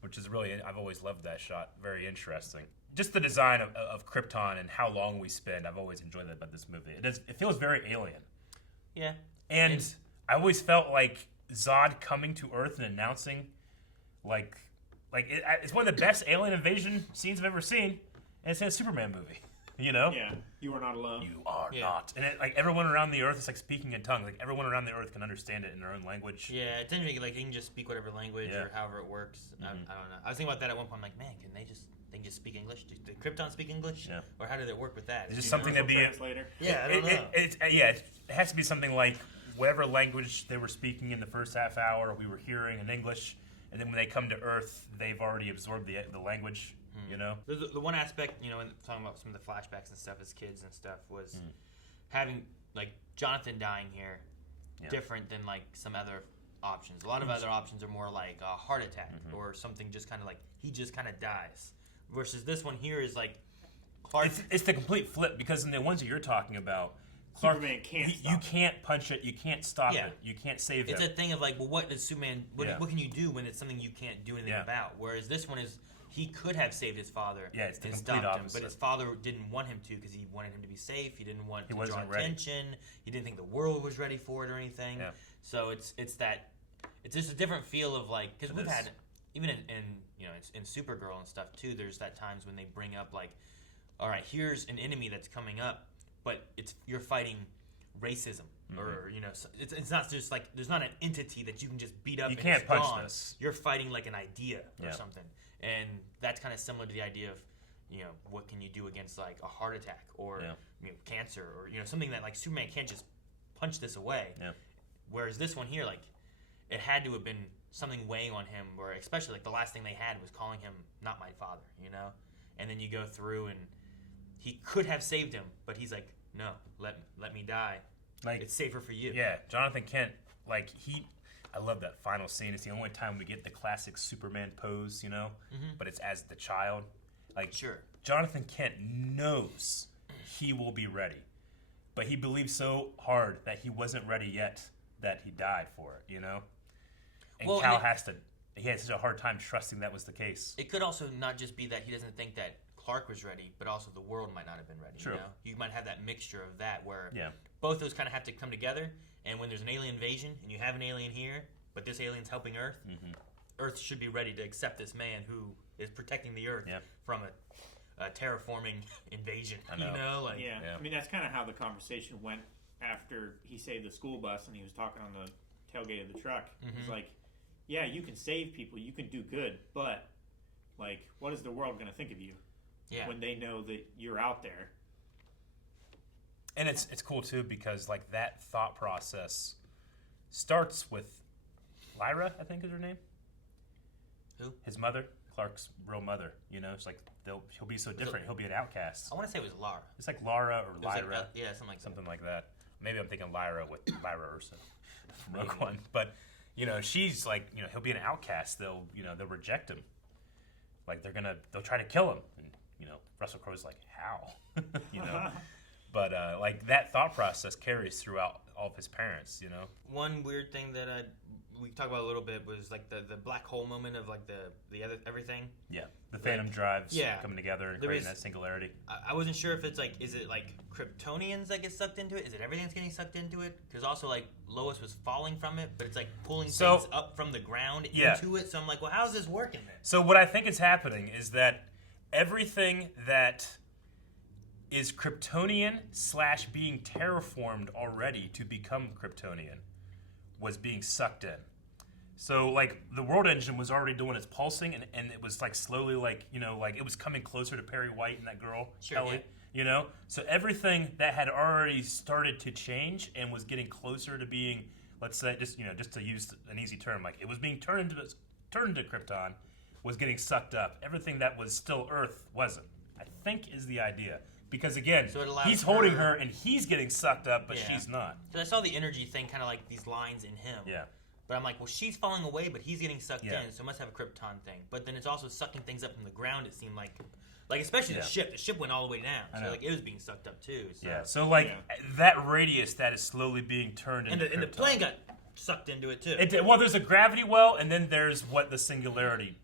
which is really, I've always loved that shot. Very interesting. Just the design of Krypton and how long we spend, I've always enjoyed that about this movie. It feels very alien. Yeah. And I always felt like Zod coming to Earth and announcing, it's one of the best alien invasion scenes I've ever seen, and it's in a Superman movie. Yeah, you are not alone. You are not. And everyone around the Earth is like speaking in tongues. Like everyone around the Earth can understand it in their own language. Yeah, it's interesting. Like he can just speak whatever language or however it works. I don't know. I was thinking about that at one point. I'm like, man, can they just speak English? Do Krypton speak English? Yeah. Or how did it work with that? It's just something to be translator. Yeah, I don't know. It has to be something like whatever language they were speaking in the first half hour, we were hearing in English, and then when they come to Earth, they've already absorbed the language. The one aspect, in talking about some of the flashbacks and stuff as kids and stuff, was having like Jonathan dying here different than like some other options. A lot of other options are more like a heart attack or something, just kind of like he just kind of dies. Versus this one here is like Clark. It's the complete flip, because in the ones that you're talking about, Clark, Superman can't stop you can't punch it, you can't stop it, you can't save it. It's a thing of like, well, what does Superman? What can you do when it's something you can't do anything about? Whereas this one is, he could have saved his father. Yeah, it's the and complete stopped him, opposite. but his father didn't want him to because he wanted him to be safe. He didn't want to draw wasn't ready. attention. He didn't think the world was ready for it or anything. Yeah. So it's just a different feel of like because we've had even in Supergirl and stuff too. There's that times when they bring up like, all right, here's an enemy that's coming up, but you're fighting racism. Or it's not just like there's not an entity that you can just beat up. You and can't it's punch gone. this. You're fighting like an idea or Yeah. something, and that's kind of similar to the idea of what can you do against like a heart attack or cancer or something that like Superman can't just punch this away. Yeah. Whereas this one here, like it had to have been something weighing on him, where especially like the last thing they had was calling him not my father, and then you go through and he could have saved him, but he's like, no, let me die. Like it's safer for you. Yeah, Jonathan Kent, like I love that final scene. It's the only time we get the classic Superman pose, but it's as the child. Like, sure, Jonathan Kent knows he will be ready, but he believes so hard that he wasn't ready yet that he died for it, And Well, Cal he had such a hard time trusting that was the case. It could also not just be that he doesn't think that Clark was ready, but also the world might not have been ready. True. You might have that mixture of that where Yeah. both those kind of have to come together. And when there's an alien invasion and you have an alien here, but this alien's helping Earth, Earth should be ready to accept this man who is protecting the Earth from a terraforming invasion. I know. Yeah. I mean, that's kind of how the conversation went after he saved the school bus and he was talking on the tailgate of the truck. He's like, yeah, you can save people, you can do good, but like, what is the world going to think of you when they know that you're out there? And it's cool too because like that thought process starts with Lyra, I think is her name. Who? His mother, Clark's real mother. It's like he'll be so different. He'll be an outcast. I want to say it was Lara. It's like Lara or It was like Lyra. that, something like that. Maybe I'm thinking Lyra with Lyra Ursa from Rogue One. But she's like he'll be an outcast. They'll reject him. Like they'll try to kill him. And Russell Crowe's like, how? But like that thought process carries throughout all of his parents. One weird thing that we talked about a little bit was like the black hole moment of like the other everything. Yeah, the Phantom drives coming together and There creating is- that singularity. I wasn't sure if it's like, is it like Kryptonians that get sucked into it? Is it everything that's getting sucked into it? Because also like Lois was falling from it, but it's like pulling So- things up from the ground Yeah. into it. So I'm like, well, how's this working then? So what I think is happening is that everything that is Kryptonian / being terraformed already to become Kryptonian was being sucked in. So like the world engine was already doing its pulsing and it was like slowly like like it was coming closer to Perry White and that girl Sure, Kelly. So everything that had already started to change and was getting closer to being, let's say, just to use an easy term, like it was being turned into Krypton, was getting sucked up. Everything that was still Earth wasn't. I think is the idea. Because again, So it allows he's holding her- her and he's getting sucked up, but Yeah. she's not. Because I saw the energy thing kind of like these lines in him. Yeah. But I'm like, well, she's falling away, but he's getting sucked Yeah. in, so it must have a Krypton thing. But then it's also sucking things up from the ground, it seemed like especially Yeah. the ship. The ship went all the way down. I So know. like it was being sucked up too. So. Yeah. So like that radius that is slowly being turned And into the Krypton. plane got sucked into it too. Well, there's a gravity well, and then there's what the singularity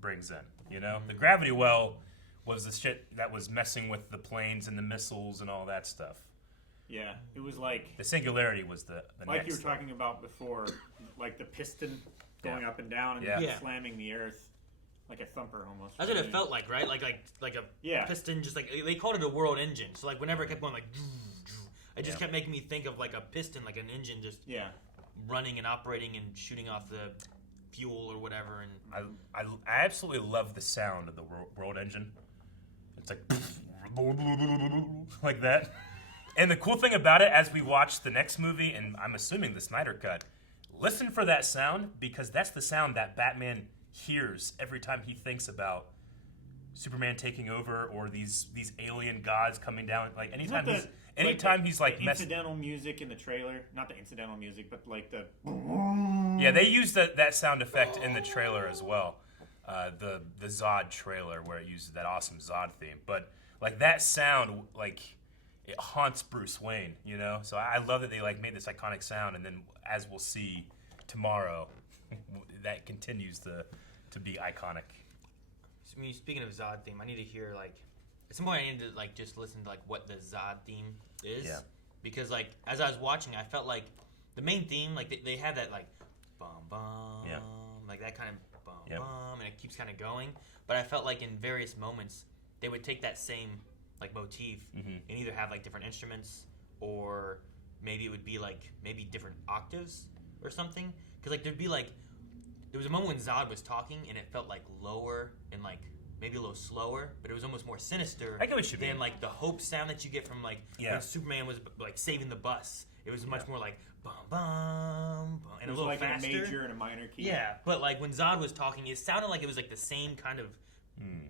brings in. The gravity well was the shit that was messing with the planes and the missiles and all that stuff. Yeah, it was like The singularity was the like next you were thing. talking about before, like the piston going Yeah. up and down and Yeah. Yeah. slamming the earth like a thumper almost. That's what it felt like, right? Like a Yeah. piston, just like they called it a world engine. So like whenever it kept going like, it just Yeah. kept making me think of like a piston, like an engine just running and operating and shooting off the fuel or whatever. And I absolutely love the sound of the world engine. It's like like that. And the cool thing about it, as we watch the next movie, and I'm assuming the Snyder Cut, listen for that sound because that's the sound that Batman hears every time he thinks about Superman taking over or these alien gods coming down. Like anytime he's like the incidental music in the trailer, not the incidental music, but like the yeah, they used that sound effect in the trailer as well. The Zod trailer where it uses that awesome Zod theme, but like that sound, like it haunts Bruce Wayne, So I love that they like made this iconic sound, and then as we'll see tomorrow, that continues to be iconic. Speaking of Zod theme, I need to hear like at some point I need to like just listen to like what the Zod theme is. Yeah. Because like as I was watching, I felt like the main theme, like they had that like bum bum, like that kind of bum bum, and it keeps kind of going. But I felt like in various moments they would take that same like motif and either have like different instruments or maybe it would be like maybe different octaves or something. Because like there was a moment when Zod was talking and it felt like lower and like maybe a little slower, but it was almost more sinister. I get what you than mean. like the hope sound that you get from like when Superman was like saving the bus. It was much more like bum bum, bum and a little like faster. in a major and a minor key. Yeah, but like when Zod was talking, it sounded like it was like the same kind of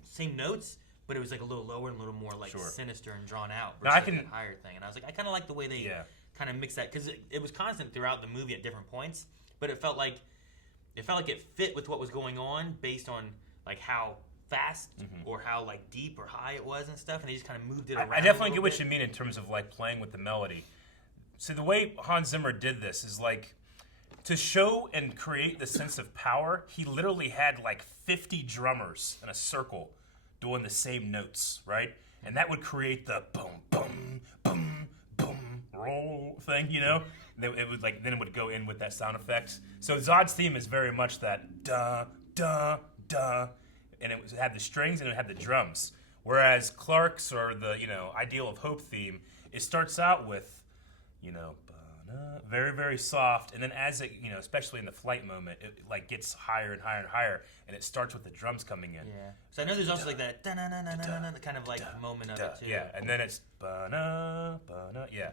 same notes, but it was like a little lower and a little more like sinister and drawn out versus that higher thing. And I was like, I kind of like the way they kind of mix that because it was constant throughout the movie at different points, but it felt like it fit with what was going on based on like how fast or how like deep or high it was and stuff, and they just kind of moved it around. I definitely get what you mean in terms of like playing with the melody. So the way Hans Zimmer did this is like to show and create the sense of power. He literally had like 50 drummers in a circle doing the same notes, right? And that would create the boom, boom, boom, boom, roll thing, you know? It would like then it would go in with that sound effect. So Zod's theme is very much that da da da, and it had the strings and it had the drums. Whereas Clark's or the Ideal of Hope theme, it starts out with very very soft, and then as it especially in the flight moment, it like gets higher and higher and higher, and it starts with the drums coming in. Yeah. So I know there's also like that the kind of like moment of it too. Yeah, and then it's ba-na, ba-na, yeah.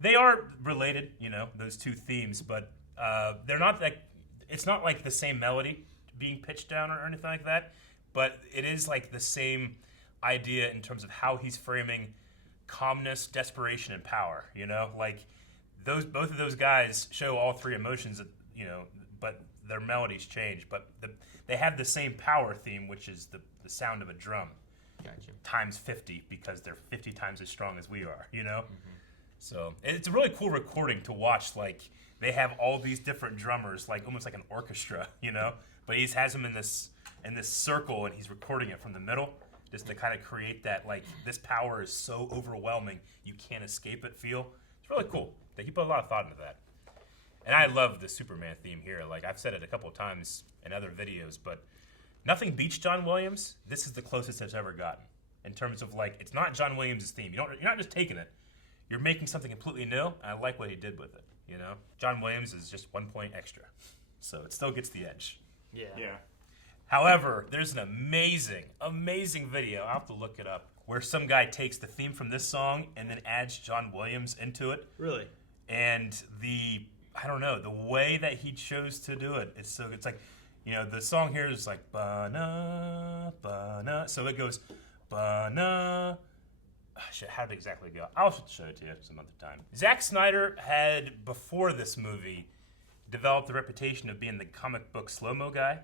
They are related, those two themes, but they're not like it's not like the same melody being pitched down or anything like that, but it is like the same idea in terms of how he's framing calmness, desperation, and power. Like both of those guys show all three emotions, but their melodies change. But they have the same power theme, which is the sound of a drum. Gotcha. Times 50 because they're 50 times as strong as we are. So it's a really cool recording to watch. Like they have all these different drummers, like almost like an orchestra, But he has them in this circle, and he's recording it from the middle, just to kind of create that like this power is so overwhelming you can't escape it feel. It's really cool. He put a lot of thought into that. And I love the Superman theme here. Like I've said it a couple of times in other videos, but nothing beats John Williams. This is the closest it's ever gotten in terms of like it's not John Williams' theme. You're not just taking it. You're making something completely new. And I like what he did with it. John Williams is just 1 point extra, so it still gets the edge. Yeah. However, there's an amazing, amazing video. I'll have to look it up, where some guy takes the theme from this song and then adds John Williams into it. Really? And the way that he chose to do it, it's like, the song here is like ba-na, ba-na. So it goes ba-na. How did it exactly go? I'll show it to you some other time. Zack Snyder had, before this movie, developed the reputation of being the comic book slow-mo guy.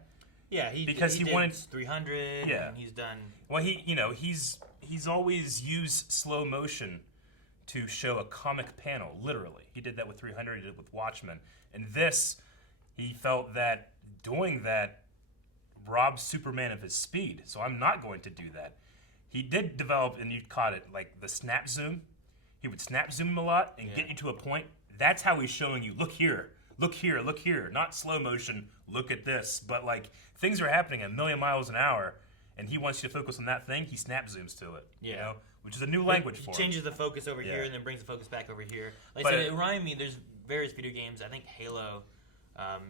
Yeah, he wanted 300. Yeah, and he's done. Well, he's always used slow motion to show a comic panel. Literally, he did that with 300. He did it with Watchmen, and this, he felt that doing that robs Superman of his speed. So I'm not going to do that. He did develop, and you caught it, like the snap zoom. He would snap zoom him a lot and get you to a point. That's how he's showing you. Look here. Look here, look here. Not slow motion, look at this. But like things are happening a million miles an hour, and he wants you to focus on that thing, he snap zooms to it. Yeah. Which is a new language for him. He changes the focus over here and then brings the focus back over here. Like I said, it reminded me, there's various video games, I think Halo,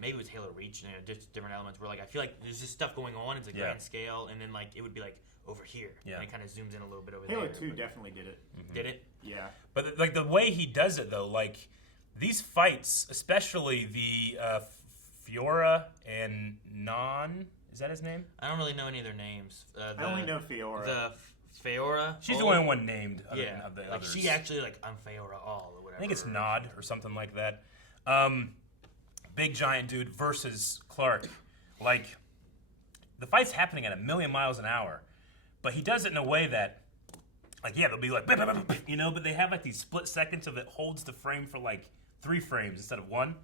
maybe it was Halo Reach, just different elements where like I feel like there's just stuff going on, it's a grand scale, and then like it would be like over here. And it kind of zooms in a little bit over Halo there. Halo 2 definitely did it. Mm-hmm. Did it? Yeah. But like the way he does it though, like these fights, especially the Fiora and Non, is that his name? I don't really know any of their names. I only know Fiora. The Fiora. She's the only one named of the like others. she actually like I'm Fiora all or whatever. I think it's Nod or something like that. Big giant dude versus Clark. Like the fight's happening at a million miles an hour, but he does it in a way that, like, they'll be like, but they have like these split seconds of it holds the frame for like 3 frames instead of 1,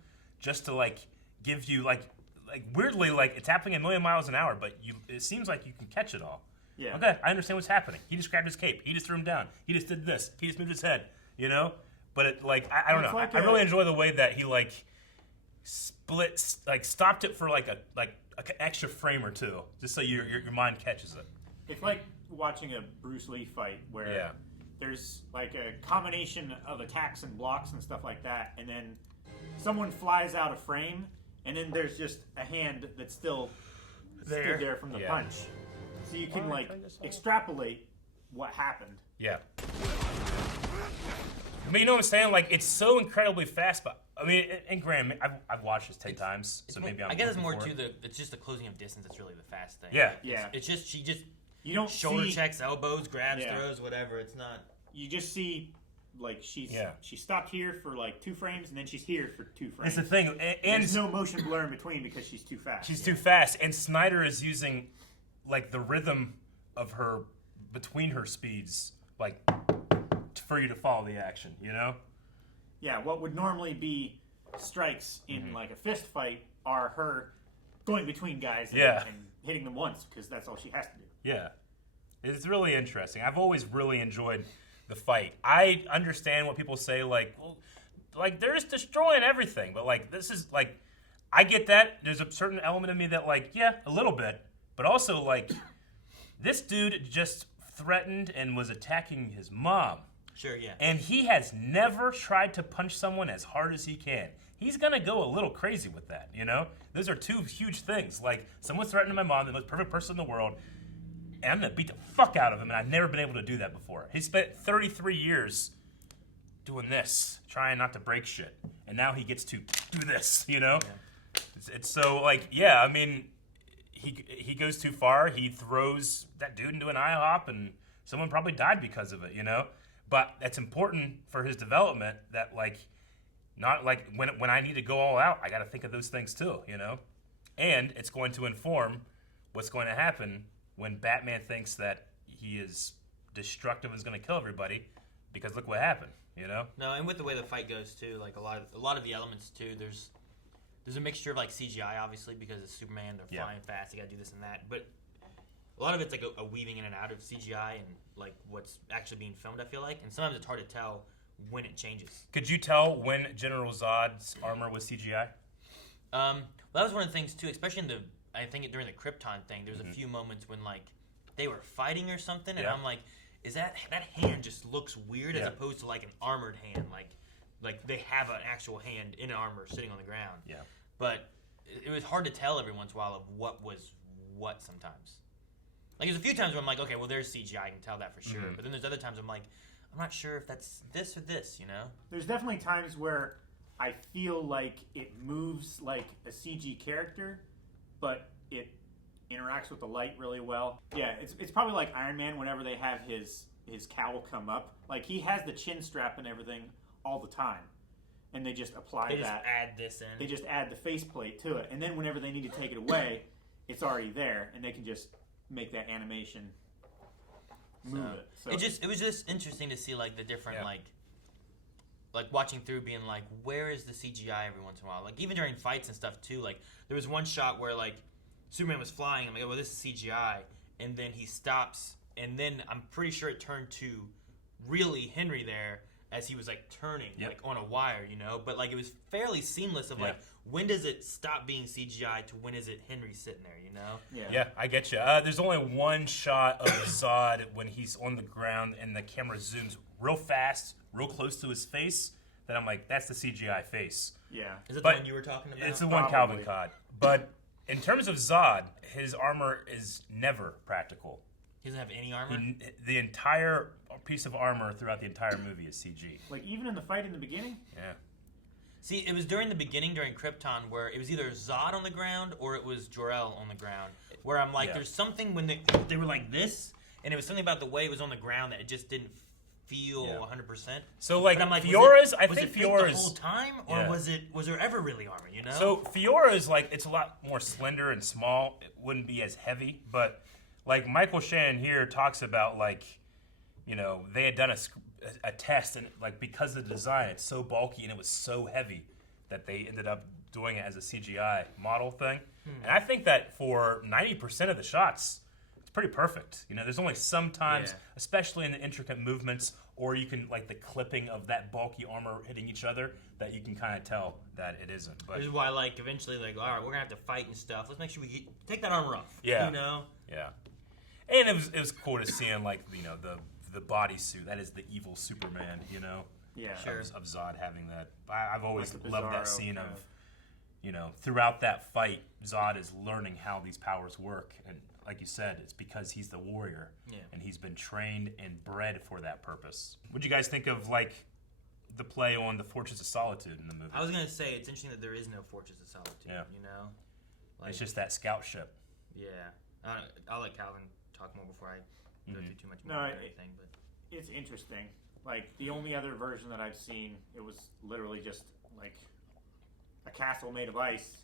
just to like give you like like weirdly, like it's happening a million miles an hour, but it seems like you can catch it all. Yeah. Okay, I understand what's happening. He just grabbed his cape. He just threw him down. He just did this. He just moved his head. You know, but it like I don't know. I really enjoy the way that he like stopped it for like an extra frame or two, just so your mind catches it. It's like watching a Bruce Lee fight where there's like a combination of attacks and blocks and stuff like that, and then someone flies out of frame, and then there's just a hand that's still stood there from the punch. So you can like extrapolate what happened. Yeah. I mean, you know what I'm saying? Like, it's so incredibly fast, but I mean, and granted, I've watched this 10 times, so maybe I guess it's more to it's just the closing of distance that's really the fast thing. Yeah. It's just, she just, you don't shoulder see, checks, elbows, grabs, throws, whatever. It's not. You just see, like, she stopped here for like 2 frames, and then she's here for 2 frames. That's the thing. And there's no motion blur in between because she's too fast. She's too fast, and Snyder is using, like, the rhythm of her, between her speeds, like, for you to follow the action, you know? Yeah, what would normally be strikes in like a fist fight are her going between guys and hitting them once, because that's all she has to do. Yeah. It's really interesting. I've always really enjoyed the fight. I understand what people say, like, well, like, they're just destroying everything, but, like, this is, like, I get that. There's a certain element of me that, like, yeah, a little bit, but also, like, this dude just threatened and was attacking his mom. Sure, yeah. And he has never tried to punch someone as hard as he can. He's gonna go a little crazy with that, you know? Those are 2 huge things. Like, someone's threatening my mom, the most perfect person in the world, and I'm gonna beat the fuck out of him, and I've never been able to do that before. He spent 33 years doing this, trying not to break shit, and now he gets to do this, you know? Yeah. It's so, like, yeah, I mean, he goes too far. He throws that dude into an IHOP, and someone probably died because of it, you know? But that's important for his development that, like, not like when I need to go all out, I got to think of those things too, you know? And it's going to inform what's going to happen when Batman thinks that he is destructive and is going to kill everybody, because look what happened, you know? No, and with the way the fight goes too, like a lot of the elements too, there's a mixture of like CGI obviously because it's Superman, they're flying fast, they got to do this and that, but a lot of it's like a weaving in and out of CGI and like what's actually being filmed, I feel like. And sometimes it's hard to tell when it changes. Could you tell when General Zod's armor was CGI? Well, that was one of the things too, especially I think during the Krypton thing, there was a few moments when like they were fighting or something, and I'm like, is that hand just looks weird as opposed to like an armored hand, like they have an actual hand in armor sitting on the ground. Yeah. But it was hard to tell every once in a while of what was what sometimes. Like, there's a few times where I'm like, okay, well, there's CGI, I can tell that for sure. But then there's other times I'm like, I'm not sure if that's this or this, you know? There's definitely times where I feel like it moves like a CG character, but it interacts with the light really well. Yeah, it's probably like Iron Man whenever they have his cowl come up. Like, he has the chin strap and everything all the time. And they just apply that. They just add this in. They just add the faceplate to it. And then whenever they need to take it away, it's already there. And they can just make that animation move it. So it was just interesting to see like the different like watching through being like, where is the CGI every once in a while? Like even during fights and stuff too, like there was one shot where like Superman was flying, I'm like, well, this is CGI, and then he stops, and then I'm pretty sure it turned to really Henry there as he was like turning like on a wire, you know? But like it was fairly seamless of like, when does it stop being CGI to when is it Henry sitting there, you know? Yeah, I get you. There's only one shot of Zod when he's on the ground and the camera zooms real fast, real close to his face, that I'm like, that's the CGI face. Yeah. Is that the one you were talking about? It's the one Calvin caught. But in terms of Zod, his armor is never practical. He doesn't have any armor? The entire piece of armor throughout the entire movie is CG. Like even in the fight in the beginning? Yeah. See, it was during the beginning, during Krypton, where it was either Zod on the ground or it was Jor-El on the ground. Where I'm like, there's something when they were like this, and it was something about the way it was on the ground that it just didn't feel 100%. So like, I'm like, Fiora's, I was think it fake Fiora's the whole time, or was there ever really armor? You know. So Fiora's like, it's a lot more slender and small. It wouldn't be as heavy, but like Michael Shannon here talks about like, you know, they had done a test, and like because of the design, it's so bulky and it was so heavy that they ended up doing it as a CGI model thing. And I think that for 90% of the shots, it's pretty perfect. You know, there's only sometimes, especially in the intricate movements, or you can, like the clipping of that bulky armor hitting each other, that you can kind of tell that it isn't. But this is why, like, eventually, like, all right, we're gonna have to fight and stuff. Let's make sure we take that armor off. Yeah. You know. Yeah. And it was cool to see him, like, you know, the bodysuit. That is the evil Superman. You know. Yeah. Sure. Of Zod having that. I've always Like loved that Bizarro scene kind of, of. you know, throughout that fight, Zod is learning how these powers work, and like you said, it's because he's the warrior, and he's been trained and bred for that purpose. What'd you guys think of, like, the play on the Fortress of Solitude in the movie? I was gonna say it's interesting that there is no Fortress of Solitude. Yeah. You know, like, it's just that scout ship. Yeah. I'll let Calvin talk more before I go through too much more No, about anything. But it's interesting. Like, the only other version that I've seen, it was literally just like a castle made of ice.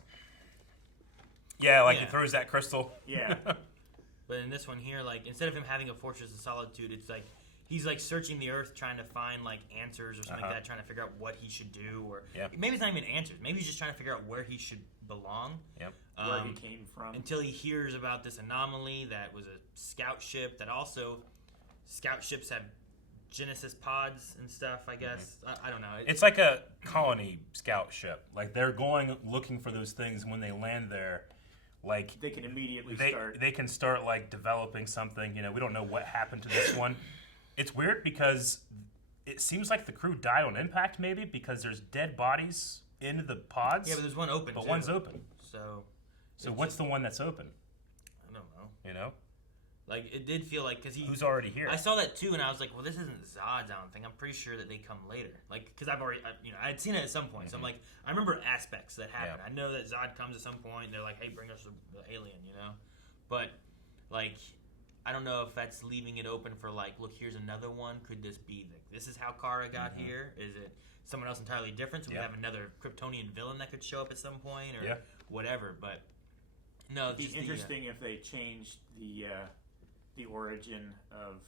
Yeah, like he throws that crystal. Yeah. But in this one here, like, instead of him having a Fortress of Solitude, it's like he's like searching the earth, trying to find like answers or something like that, trying to figure out what he should do, or maybe it's not even answers. Maybe he's just trying to figure out where he should belong. Yep. Where he came from. Until he hears about this anomaly that was a scout ship. That also, scout ships have Genesis pods and stuff. I guess I don't know. It's like a colony scout ship. Like, they're going looking for those things. When they land there, like, they can immediately they can start like developing something. You know, we don't know what happened to this one. It's weird because it seems like the crew died on impact, maybe because there's dead bodies in the pods. Yeah, but there's one open. But too. one's open. So what's the one that's open? I don't know. You know. Like, it did feel like, because who's already here. I saw that too, and I was like, well, this isn't Zod's. I don't think. I'm pretty sure that they come later. Like, because I'd seen it at some point. So I'm like, I remember aspects that happen. I know that Zod comes at some point, and they're like, hey, bring us the alien, you know. But like, I don't know if that's leaving it open for like, look, here's another one. Could this be this is how Kara got here? Is it someone else entirely different? So we have another Kryptonian villain that could show up at some point, or whatever. But no, it'd be just interesting if they changed the origin of,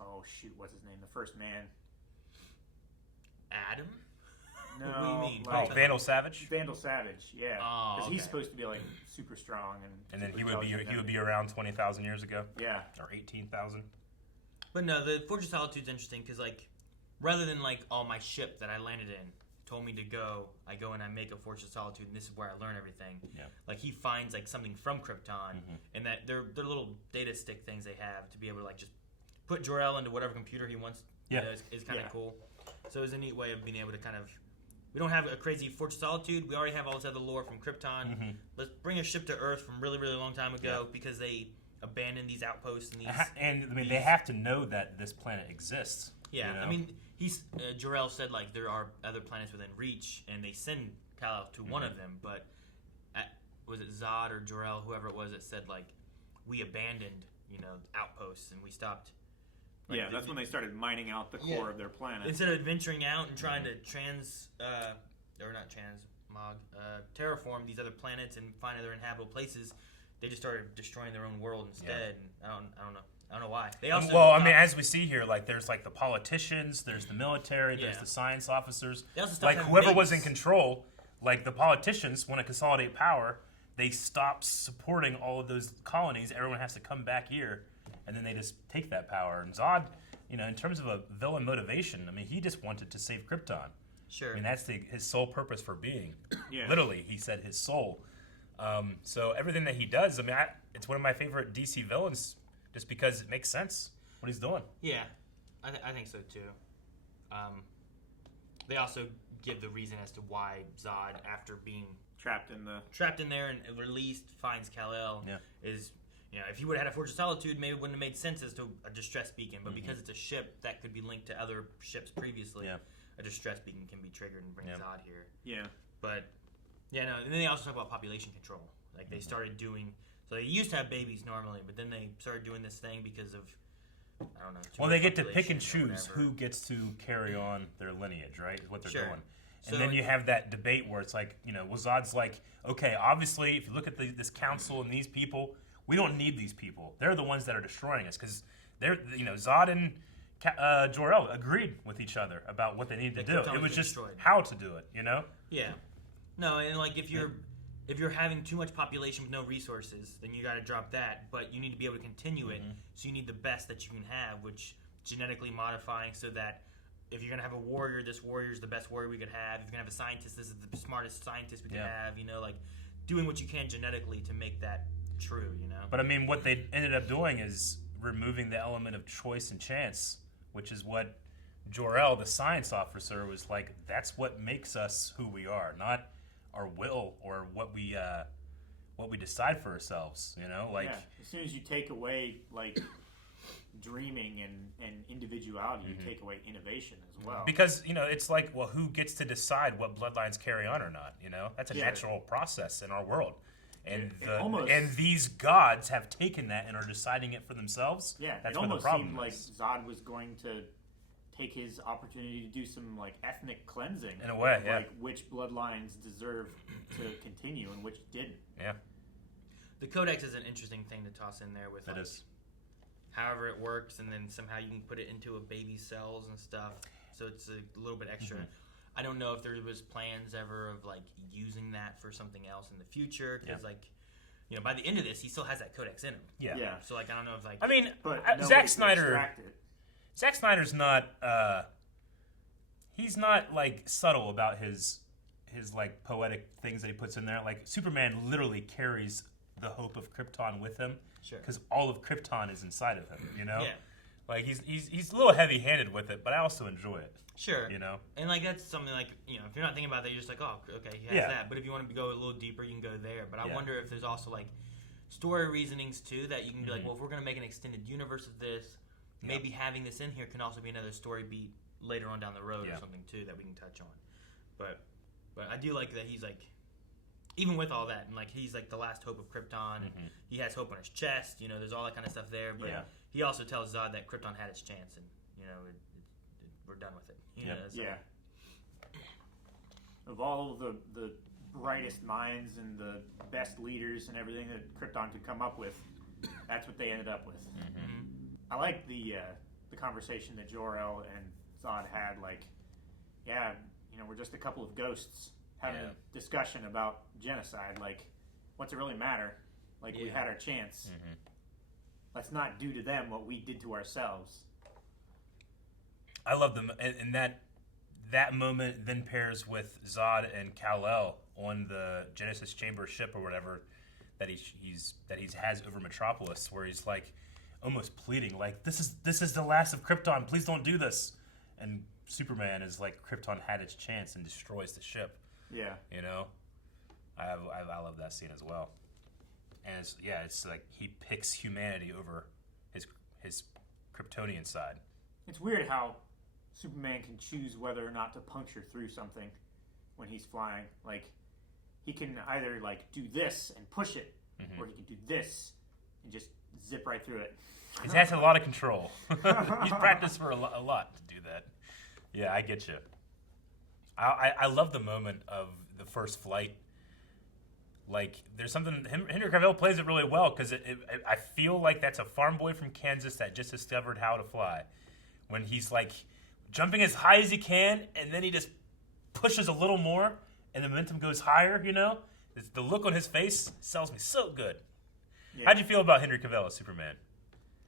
oh shoot, what's his name? The first man. Adam? No. What do you mean? Like, Vandal Savage? Vandal Savage, yeah. Oh, because he's supposed to be like super strong and then super he would be around 20,000 years ago. Yeah. Or 18,000. But no, the Fortress of Solitude's interesting because, like, rather than like, oh, my ship that I landed in told me to go, I go and I make a Fortress of Solitude, and this is where I learn everything. Yeah. Like, he finds like something from Krypton, and that they're little data stick things they have to be able to like just put Jor-El into whatever computer he wants. Yeah. You know, is kind of cool. So it's a neat way of being able to kind of. We don't have a crazy Fortress of Solitude. We already have all this other lore from Krypton. Let's bring a ship to Earth from really, really long time ago because they abandoned these outposts and these. And I mean, they have to know that this planet exists. Yeah, you know? I mean, Jor-El said like there are other planets within reach, and they send Kal-El to one of them. But was it Zod or Jor-El, whoever it was, that said like we abandoned, outposts and we stopped. Like, that's when they started mining out the core of their planet. Instead of venturing out and trying to terraform these other planets and find other inhabitable places, they just started destroying their own world instead. And I don't know why. They also I mean, as we see here, like there's like the politicians, there's the military, there's the science officers. They also stopped like having whoever was in babies. control, like the politicians want to consolidate power. They stop supporting all of those colonies. Everyone has to come back here. And then they just take that power. And Zod, in terms of a villain motivation, I mean, he just wanted to save Krypton. Sure. I mean, that's his sole purpose for being. Yeah. Literally, he said his soul. So everything that he does, I mean, it's one of my favorite DC villains just because it makes sense what he's doing. Yeah, I think so too. They also give the reason as to why Zod, after being trapped in there and released, finds Kal-El is... if he would have had a Fortress of Solitude, maybe it wouldn't have made sense as to a distress beacon. But because it's a ship that could be linked to other ships previously, a distress beacon can be triggered and bring Zod here. Yeah. But, and then they also talk about population control. Like, they started doing... So they used to have babies normally, but then they started doing this thing because of, I don't know... Well, they get to pick and choose who gets to carry on their lineage, right? Is what they're doing. And then you have that debate where it's like, well, Zod's like, okay, obviously, if you look at this council and these people... We don't need these people. They're the ones that are destroying us because Zod and Jor-El agreed with each other about what they needed to do. It was just how to do it, Yeah. No, and like if you're having too much population with no resources, then you got to drop that. But you need to be able to continue it, so you need the best that you can have, which genetically modifying so that if you're gonna have a warrior, this warrior is the best warrior we could have. If you're gonna have a scientist, this is the smartest scientist we could have. You know, like doing what you can genetically to make that true. You know. But I mean, what they ended up doing is removing the element of choice and chance, which is what Jor-El, the science officer, was like. That's what makes us who we are, not our will or what we decide for ourselves. You know, like as soon as you take away like dreaming and individuality, you take away innovation as well. Because it's like, well, who gets to decide what bloodlines carry on or not? That's a natural process in our world, and and these gods have taken that and are deciding it for themselves. Yeah, that's it where the almost problem seemed like is. Zod was going to take his opportunity to do some like ethnic cleansing In a way, of, yeah. like which bloodlines deserve to continue and which didn't. Yeah, the codex is an interesting thing to toss in there with. It like, is. However it works, and then somehow you can put it into a baby's cells and stuff. So it's a little bit extra. I don't know if there was plans ever of like using that for something else in the future, because by the end of this, he still has that codex in him. Yeah. So like I don't know if like. I mean, but Zack Snyder's not. He's not like subtle about his like poetic things that he puts in there. Like Superman literally carries the hope of Krypton with him. Sure. Because all of Krypton is inside of him, Yeah. Like he's a little heavy-handed with it, but I also enjoy it. Sure. And like that's something like if you're not thinking about that, you're just like, oh, okay, he has that. But if you want to go a little deeper, you can go there. But I wonder if there's also like story reasonings too that you can be like, well, if we're gonna make an extended universe of this, maybe having this in here can also be another story beat later on down the road or something too that we can touch on. But I do like that he's like. Even with all that, and like he's like the last hope of Krypton, and he has hope on his chest. There's all that kind of stuff there. But he also tells Zod that Krypton had its chance, and we're done with it. So. Yeah. Of all of the brightest minds and the best leaders and everything that Krypton could come up with, that's what they ended up with. I like the conversation that Jor-El and Zod had. Like, we're just a couple of ghosts having a discussion about genocide. Like, what's it really matter? Like, we had our chance. Let's not do to them what we did to ourselves. I love them, and that moment then pairs with Zod and Kal-El on the Genesis Chamber ship or whatever that he has over Metropolis, where he's like almost pleading, like, this is the last of Krypton. Please don't do this. And Superman is like, Krypton had its chance and destroys the ship. Yeah. I love that scene as well. And it's like he picks humanity over his Kryptonian side. It's weird how Superman can choose whether or not to puncture through something when he's flying. Like, he can either like do this and push it, or he can do this and just zip right through it. He has a lot of control. He's practiced for a lot to do that. Yeah, I get you. I love the moment of the first flight. Like, there's something. Henry Cavill plays it really well because I feel like that's a farm boy from Kansas that just discovered how to fly. When he's like jumping as high as he can, and then he just pushes a little more, and the momentum goes higher. It's the look on his face sells me so good. Yeah. How'd you feel about Henry Cavill as Superman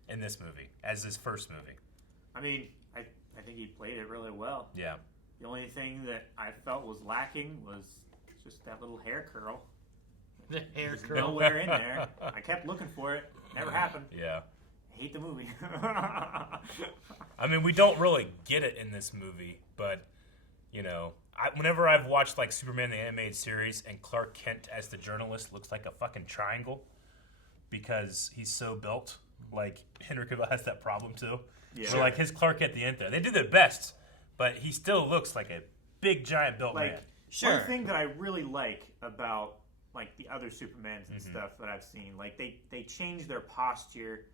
in this movie, as his first movie? I mean, I think he played it really well. Yeah. The only thing that I felt was lacking was just that little hair curl. The hair curl. Nowhere in there. I kept looking for it. Never happened. Yeah. I hate the movie. I mean, we don't really get it in this movie, but, whenever I've watched, like, Superman the Animated Series and Clark Kent as the journalist looks like a fucking triangle because he's so built, like, Henry Cavill has that problem, too. Yeah. So, like, his Clark Kent at the end there. They do their best, but he still looks like a big, giant built man. Sure. One thing that I really like about like the other Supermans and stuff that I've seen, like they change their posture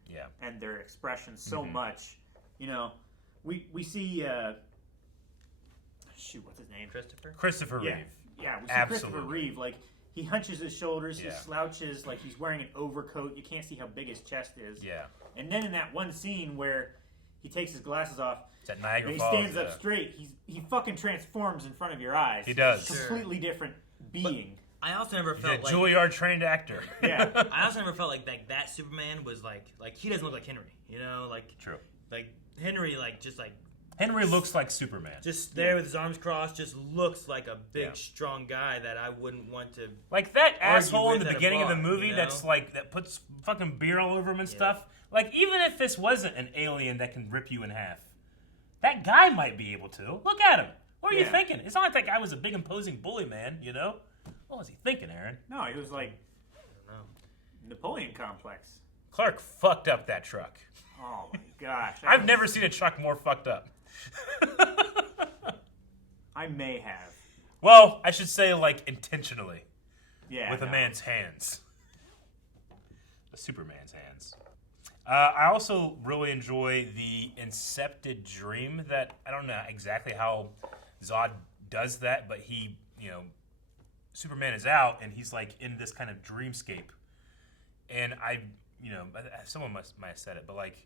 and their expression so much. We see what's his name? Christopher Reeve. Yeah, we see Christopher Reeve. Like, he hunches his shoulders, he slouches, like he's wearing an overcoat. You can't see how big his chest is. Yeah. And then in that one scene where he takes his glasses off, it's at Niagara and he Falls, stands up straight, he fucking transforms in front of your eyes. He does. Completely different being. I also never He's felt a like Juilliard trained actor. Yeah. I also never felt like that Superman was like he doesn't look like Henry, you know, like True. Like Henry, like just like Henry looks like Superman. just there with his arms crossed, just looks like a big, strong guy that I wouldn't want to. Like that argue asshole in with the at a beginning of the bar, movie you know? that's like that puts fucking beer all over him and stuff. Like even if this wasn't an alien that can rip you in half, that guy might be able to. Look at him. What are you thinking? It's not like that guy was a big imposing bully man, you know? What was he thinking, Aaron? No, he was like I don't know. Napoleon complex. Clark fucked up that truck. Oh my gosh. I've never seen a truck more fucked up. I may have. Well, I should say like intentionally. Yeah. With a no. man's hands. A Superman's hands. I also really enjoy the incepted dream that, I don't know exactly how Zod does that, but he, you know, Superman is out and he's like in this kind of dreamscape. And I, you know, someone might have said it, but like,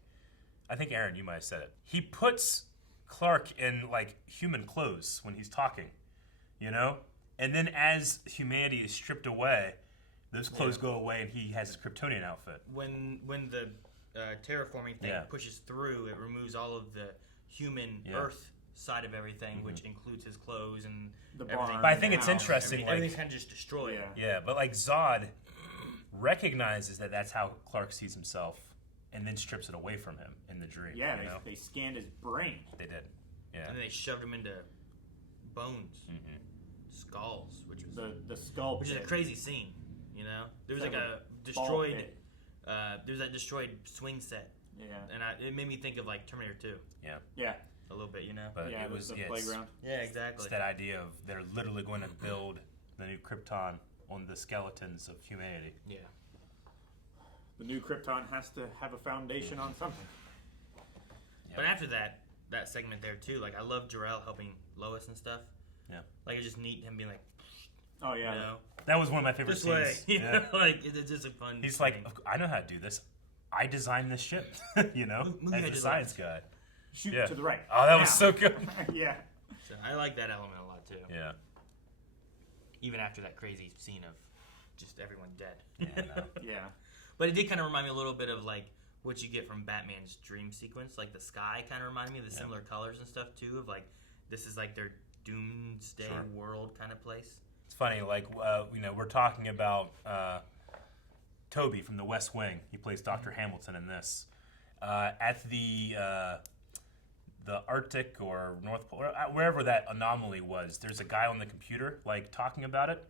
I think Aaron, you might have said it. He puts Clark in like human clothes when he's talking, you know? And then as humanity is stripped away, those clothes go away and he has his Kryptonian outfit. When the terraforming thing pushes through, it removes all of the human Earth side of everything, which includes his clothes and the everything. barn. But I think it's interesting. Everything's kind of just destroyed. Yeah, but like Zod recognizes that that's how Clark sees himself, and then strips it away from him in the dream. Yeah, you know? they scanned his brain. They did. Yeah. And then they shoved him into bones, skulls, which was the skull, which is a pit. crazy scene. You know, there was It's like like a a destroyed. ball pit. There's that destroyed swing set. Yeah. And it made me think of like Terminator 2. Yeah. Yeah. A little bit, you know. But Yeah, it was the yeah, playground. Yeah, exactly. It's that idea of they're literally going to build the new Krypton on the skeletons of humanity. Yeah. The new Krypton has to have a foundation on something. But after that segment there too, like I love Jor-El helping Lois and stuff. Yeah. Like it's just neat him being like, oh yeah, you know, that was one of my favorite this way. scenes. You know, like it's just a fun. He's thing. like, I know how to do this. I designed this ship. You know, as a science guy. Shoot to the right. Oh, that Now. was so good. Yeah. So I like that element a lot too. Yeah. Even after that crazy scene of just everyone dead. Yeah. Yeah. But it did kind of remind me a little bit of like what you get from Batman's dream sequence. Like the sky kind of reminded me of the similar colors and stuff too. Of like this is like their doomsday world kind of place. It's funny, like you know, we're talking about Toby from The West Wing. He plays Dr. Hamilton in this. At the Arctic or North Pole, wherever that anomaly was, there's a guy on the computer like talking about it.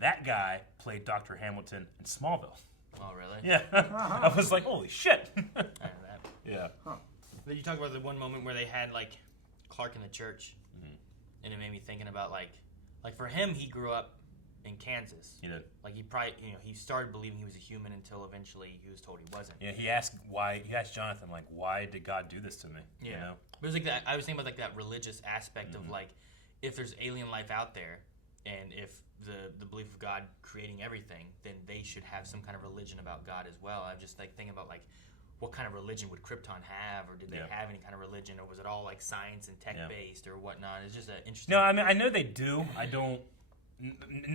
That guy played Dr. Hamilton in Smallville. Oh, really? Yeah. I was like, holy shit. I know that. Yeah. Huh. But you talk about the one moment where they had like Clark in the church, and it made me thinking about like for him, he grew up in Kansas. He did. Like he probably, you know, he started believing he was a human until eventually he was told he wasn't. Yeah. He asked Jonathan like, why did God do this to me? Yeah. You know? But it was like that. I was thinking about like that religious aspect of like, if there's alien life out there, and if the belief of God creating everything, then they should have some kind of religion about God as well. I'm just like thinking about like, what kind of religion would Krypton have, or did they have any kind of religion, or was it all like science and tech based or whatnot? It's just an interesting. No, I mean I know they do. I don't.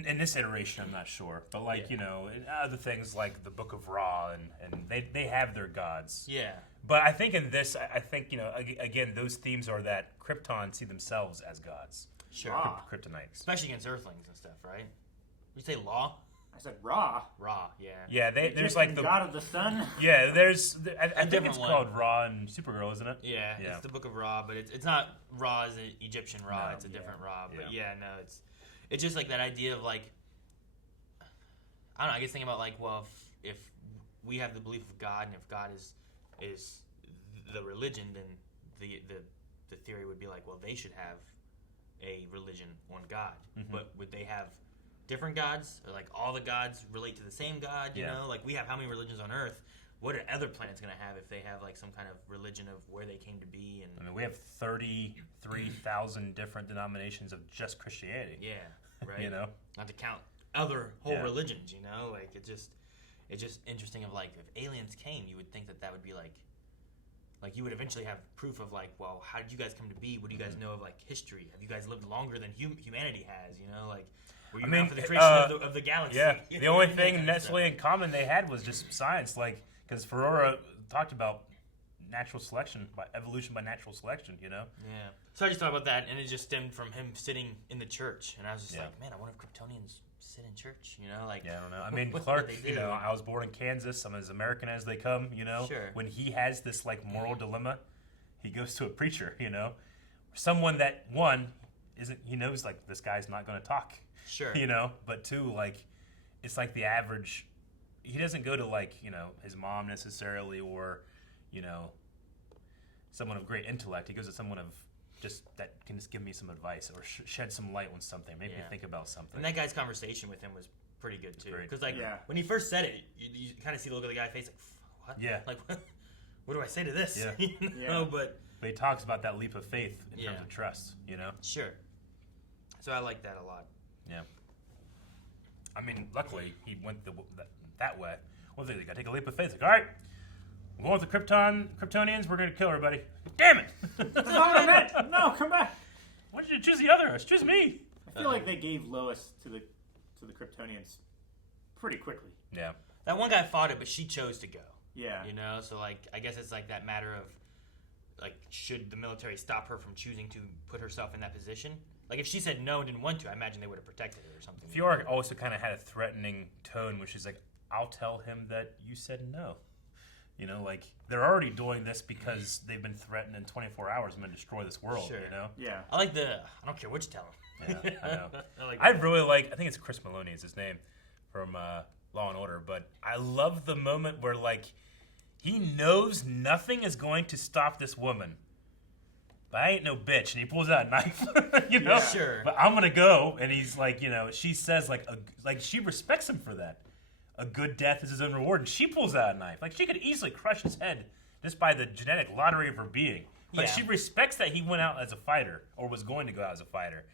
In this iteration, I'm not sure, but like you know, other things like the Book of Ra, and they have their gods. Yeah. But I think in this, I think you know, again, those themes are that Krypton see themselves as gods. Sure. Kryptonites, especially against Earthlings and stuff, right? You say Law? I said Ra. Ra, yeah. Yeah, there's like the God of the Sun. Yeah, there's I think it's one. called Ra and Supergirl, isn't it? Yeah, it's the Book of Ra, but it's not Ra as an Egyptian Ra. It's a different Ra. But it's just like that idea of like, I don't know. I guess thinking about like, well, if we have the belief of God, and if God is the religion, then the theory would be like, well, they should have a religion on God. But would they have different gods? Or like all the gods relate to the same God? You know, like we have how many religions on Earth? What are other planets going to have if they have like some kind of religion of where they came to be? And I mean, we have 33,000 different denominations of just Christianity. Yeah, right. You know, not to count other whole religions. You know, like it's just interesting. Of like, if aliens came, you would think that would be like you would eventually have proof of like, well, how did you guys come to be? What do you guys know of like history? Have you guys lived longer than humanity has? You know, like were you around for the creation of the galaxy? Yeah, the only thing necessarily in common they had was just science, like, because Ferrara talked about natural selection, by evolution by natural selection, you know? Yeah. So I just thought about that, and it just stemmed from him sitting in the church, and I was just like, man, I wonder if Kryptonians sit in church, you know? Like, yeah, I don't know. I mean, Clark, you know, I was born in Kansas. I'm as American as they come, you know? Sure. When he has this, like, moral dilemma, he goes to a preacher, you know? Someone that, one, he knows, like, this guy's not going to talk. Sure. You know? But two, like, it's like the average, he doesn't go to, like, you know, his mom necessarily or, you know, someone of great intellect. He goes to someone of just that can just give me some advice or shed some light on something, make me think about something. And that guy's conversation with him was pretty good too, because like Yeah. when he first said it, you kind of see the look of the guy's face, like, what? Yeah. Like, what do I say to this? Yeah. You know, but he talks about that leap of faith in terms Yeah. of trust, you know? Sure. So I like that a lot. Yeah. I mean, luckily, he went that way. Well, they got to take a leap of faith. Like, all right, we're going with the Kryptonians. We're going to kill everybody. Damn it! That's not what I meant. No, come back. Why did you choose the other? Choose me. I feel like they gave Lois to the Kryptonians pretty quickly. Yeah. That one guy fought it, but she chose to go. Yeah. You know, so like I guess it's like that matter of like should the military stop her from choosing to put herself in that position? Like if she said no and didn't want to, I imagine they would have protected her or something. Fiora also kind of had a threatening tone, which is like, I'll tell him that you said no. You know, like, they're already doing this because they've been threatened in 24 hours and going to destroy this world, Sure. you know? Yeah. I like I don't care what you tell him. Yeah, I know. I I really like, I think it's Chris Maloney is his name from Law and Order, but I love the moment where, like, he knows nothing is going to stop this woman. But I ain't no bitch, and he pulls out a knife, you know? Yeah. Sure. But I'm gonna go, and he's like, you know, she says, like, she respects him for that. A good death is his own reward, and she pulls out a knife. Like, she could easily crush his head just by the genetic lottery of her being. But Yeah. she respects that he went out as a fighter, or was going to go out as a fighter.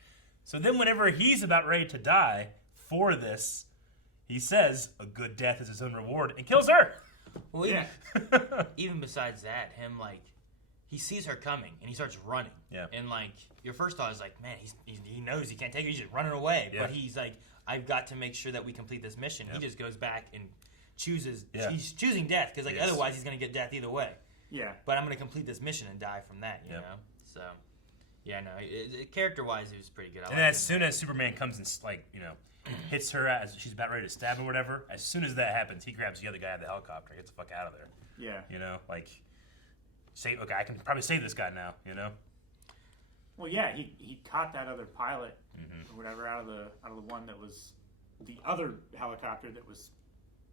So then whenever he's about ready to die for this, he says, a good death is his own reward, and kills her. Well, even besides that, him like he sees her coming and he starts running. Yeah. And like your first thought is like, man, he knows he can't take her. He's just running away. Yeah. But he's like, I've got to make sure that we complete this mission. Yep. He just goes back and chooses. Yeah. He's choosing death because like Yes. otherwise he's gonna get death either way. Yeah. But I'm gonna complete this mission and die from that. You Yep. know. So. Yeah, no. Character-wise, it was pretty good. I And liked as soon as Superman comes and, like, you know, hits her as she's about ready to stab him or whatever, as soon as that happens, he grabs the other guy out of the helicopter, gets the fuck out of there. Yeah. You know, like, okay, I can probably save this guy now, you know? Well, yeah, he caught that other pilot or whatever out of the one that was the other helicopter that was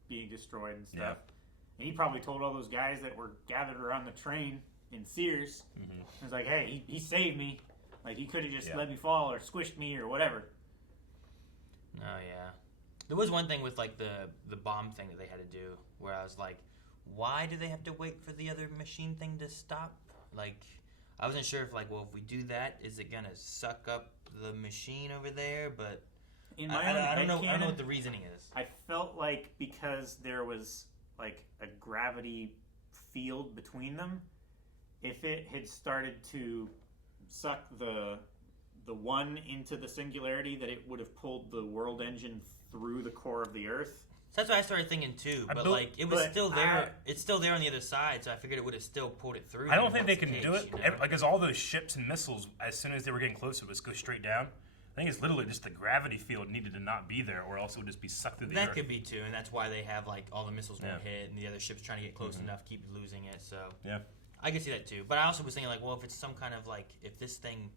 being destroyed and stuff. Yeah. And he probably told all those guys that were gathered around the train in Sears. He was like, hey, he saved me. Like, he could have just let me fall or squished me or whatever. Oh yeah, there was one thing with like the bomb thing that they had to do where I was like, why do they have to wait for the other machine thing to stop? Like, I wasn't sure if like, well, if we do that, is it gonna suck up the machine over there? But In my I don't know. I don't know headcanon, what the reasoning is. I felt like because there was like a gravity field between them, if it had started to suck the one into the singularity, that it would have pulled the world engine through the core of the Earth. So that's what I started thinking too. But like, it was still there. It's still there on the other side, so I figured it would have still pulled it through. I don't think they That's can the do case, it. you know? Because all those ships and missiles, as soon as they were getting closer, would go straight down. I think it's literally just the gravity field needed to not be there, or else it would just be sucked through the That earth. could be too, and that's why they have like all the missiles won't hit, and the other ships trying to get close enough, keep losing it. So Yeah. I can see that too. But I also was thinking like, well, if it's some kind of like, if this thing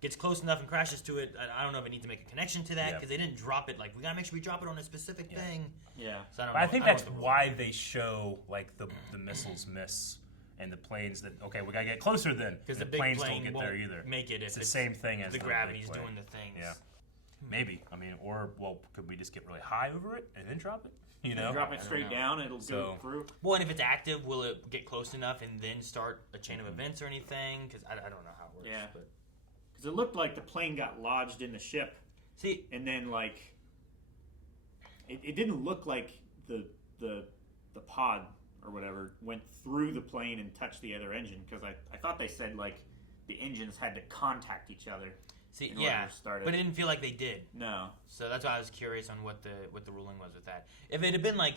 gets close enough and crashes to it, I don't know if it needs to make a connection to that because they didn't drop it. Like, we gotta make sure we drop it on a specific thing. Yeah. So I don't But know. I think don't that's know what the why they show like the missiles miss and the planes that we gotta get closer then because the the big planes plane don't get won't there either. make it. It's If the same thing as the big gravity's plane. doing the things. Yeah, maybe. I mean, or could we just get really high over it and then drop it? You know, Drop it straight down, it'll go through. Well, and if it's active, will it get close enough and then start a chain of events or anything? Because I don't know how it works. Yeah. But. Because it looked like the plane got lodged in the ship. See, and then like it didn't look like the pod or whatever went through the plane and touched the other engine, because I thought they said like the engines had to contact each other. See, in yeah, order to start it. but it didn't feel like they did. No. So that's why I was curious on what the ruling was with that. If it had been like,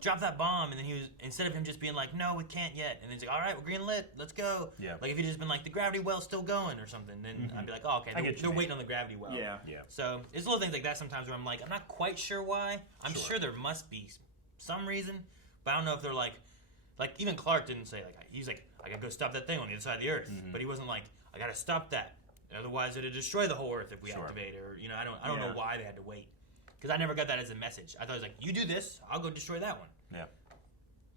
drop that bomb, and then he was, instead of him just being like, no, we can't yet, and then he's like, all right, we're green lit, let's go. Yeah. Like if he'd just been like, the gravity well's still going or something, then I'd be like, oh, okay, they're waiting on the gravity well. Yeah. Yeah. So it's little things like that sometimes where I'm like, I'm not quite sure why. I'm sure there must be some reason, but I don't know if they're like even Clark didn't say like, he's like, I gotta go stop that thing on the other side of the Earth, but he wasn't like, I gotta stop that. Otherwise, it'd destroy the whole Earth if we activate it. Or I don't know why they had to wait, because I never got that as a message. I thought it was like, you do this, I'll go destroy that one. Yeah.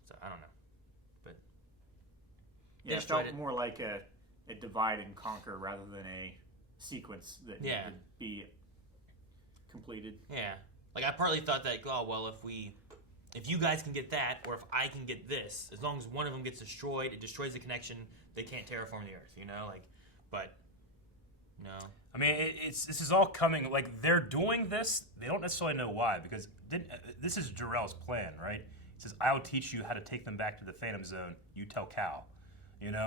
So I don't know, but yeah, it felt more like a divide and conquer rather than a sequence that needed to be completed. Yeah, like I partly thought that, oh well, if you guys can get that, or if I can get this, as long as one of them gets destroyed, it destroys the connection. They can't terraform the Earth, but. No. I mean, this is all coming, like, they're doing this, they don't necessarily know why, because this is Jor-El's plan, right? He says, I'll teach you how to take them back to the Phantom Zone, you tell Cal,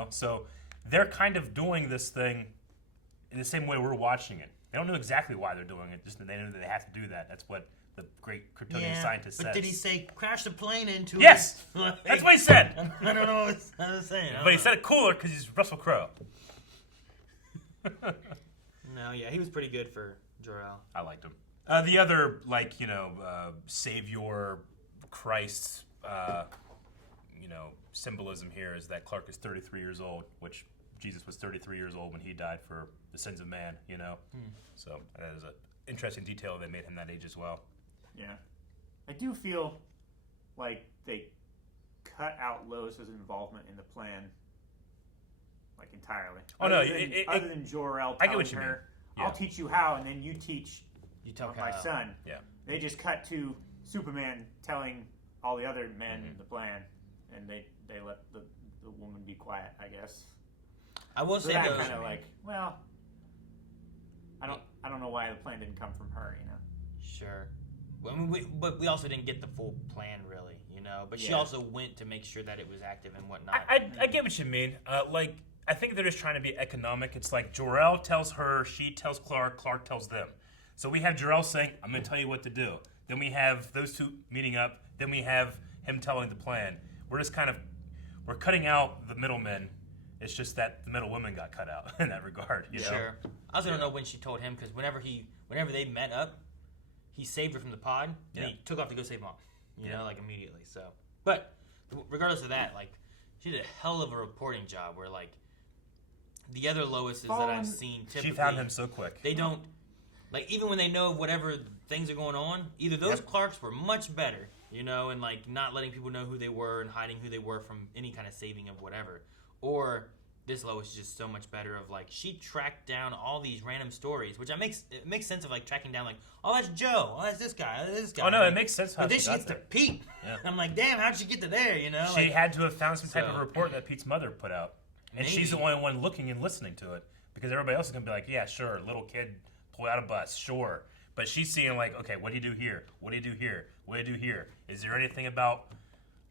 So they're kind of doing this thing in the same way we're watching it. They don't know exactly why they're doing it, just that they know that they have to do that. That's what the great Kryptonian scientist says. But did he say, crash the plane into Yes! it? Yes! That's what he said! I don't know what I was saying. But he said it cooler because he's Russell Crowe. No, yeah, he was pretty good for Jor-El. I liked him. The other, savior, Christ, symbolism here is that Clark is 33 years old, which Jesus was 33 years old when he died for the sins of man, So that is an interesting detail. They made him that age as well. Yeah. I do feel like they cut out Lois's involvement in the plan, like, entirely. Other than Jor-El telling her, I'll teach you how, and then you teach my son. Yeah. They just cut to Superman telling all the other men the plan, and they let the woman be quiet, I guess. I will say that though, kind of like, well, I don't know why the plan didn't come from her, Sure. Well, I mean, but we also didn't get the full plan, really, But she also went to make sure that it was active and whatnot. I get what you mean. I think they're just trying to be economic. It's like Jor-El tells her, she tells Clark, Clark tells them. So we have Jor-El saying, I'm going to tell you what to do. Then we have those two meeting up. Then we have him telling the plan. We're just we're cutting out the middlemen. It's just that the middle women got cut out in that regard. Sure. I also don't know when she told him, because whenever they met up, he saved her from the pod, and he took off to go save Mom. Immediately. So, but regardless of that, she did a hell of a reporting job. Where the other Loises that I've seen, typically, she found him so quick. They don't even when they know of whatever things are going on. Either those Clarks were much better, and not letting people know who they were and hiding who they were from any kind of saving of whatever, or this Lois is just so much better. Of she tracked down all these random stories, which it makes sense of tracking down oh, that's Joe, oh, that's this guy, this guy. Oh no, it makes sense how but then she she gets to Pete. Yeah. I'm like, damn, how'd she get to there? She had to have found some type of report that Pete's mother put out, and she's the only one looking and listening to it, because everybody else is gonna be like, yeah, sure, little kid pulled out a bus, sure, but she's seeing okay, what do you do here? What do you do here? What do you do here? Is there anything about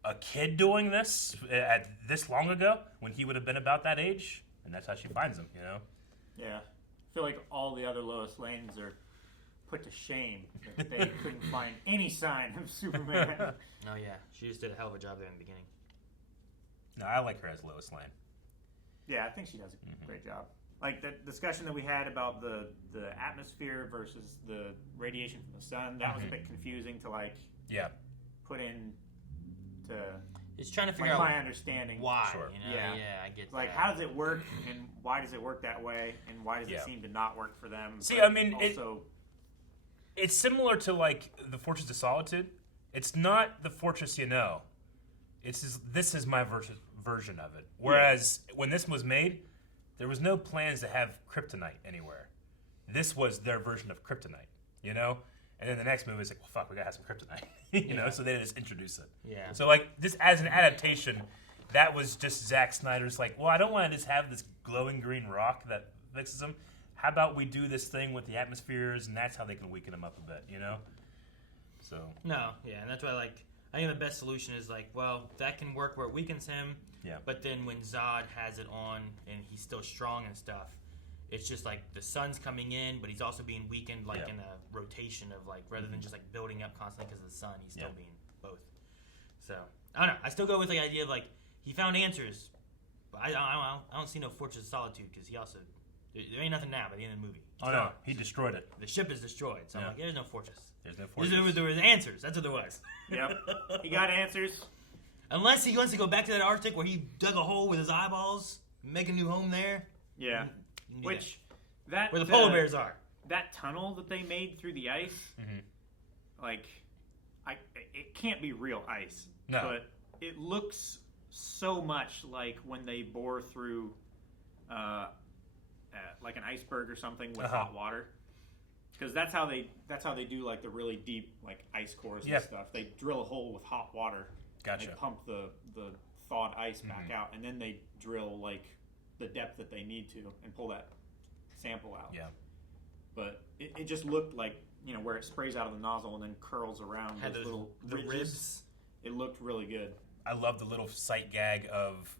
a kid doing this at this long ago when he would have been about that age? And that's how she finds him, Yeah. I feel like all the other Lois Lanes are put to shame that they couldn't find any sign of Superman. Oh, yeah. She just did a hell of a job there in the beginning. No, I like her as Lois Lane. Yeah, I think she does a great job. Like the discussion that we had about the atmosphere versus the radiation from the sun, that was a bit confusing to put in to... It's trying to figure out my understanding. Why. Sure. Yeah, I get that. How does it work, and why does it work that way, and why does it seem to not work for them? See, but I mean, it's similar to the Fortress of Solitude. It's not the fortress this is my version of it. Whereas when this was made, there was no plans to have kryptonite anywhere. This was their version of kryptonite, And then the next movie is well, fuck, we gotta have some kryptonite, So they just introduce it. Yeah. So this as an adaptation, that was just Zack Snyder's well, I don't want to just have this glowing green rock that fixes them. How about we do this thing with the atmospheres, and that's how they can weaken them up a bit, So. No, yeah, and that's why I think the best solution is well, that can work where it weakens him. Yeah. But then when Zod has it on and he's still strong and stuff, it's just like the sun's coming in, but he's also being weakened like in a rotation of like rather than just like building up constantly because of the sun, he's still being both. So I don't know. I still go with the idea of like he found answers, but I don't see no Fortress of Solitude because he also there ain't nothing now by the end of the movie. He destroyed it. The ship is destroyed, so I'm like, there's no fortress. There's no fortress. There was answers. That's what there was. Yep, he got answers. Unless he wants to go back to that Arctic where he dug a hole with his eyeballs, make a new home there. Yeah, which where the polar bears are. That tunnel that they made through the ice, like, it can't be real ice. No, but it looks so much like when they bore through, like an iceberg or something with hot water. Because that's how they do like the really deep like ice cores and stuff. They drill a hole with hot water. Gotcha. They pump the thawed ice back out, and then they drill like the depth that they need to and pull that sample out. Yeah. But it just looked like, you know, where it sprays out of the nozzle and then curls around those little ribs. It looked really good. I love the little sight gag of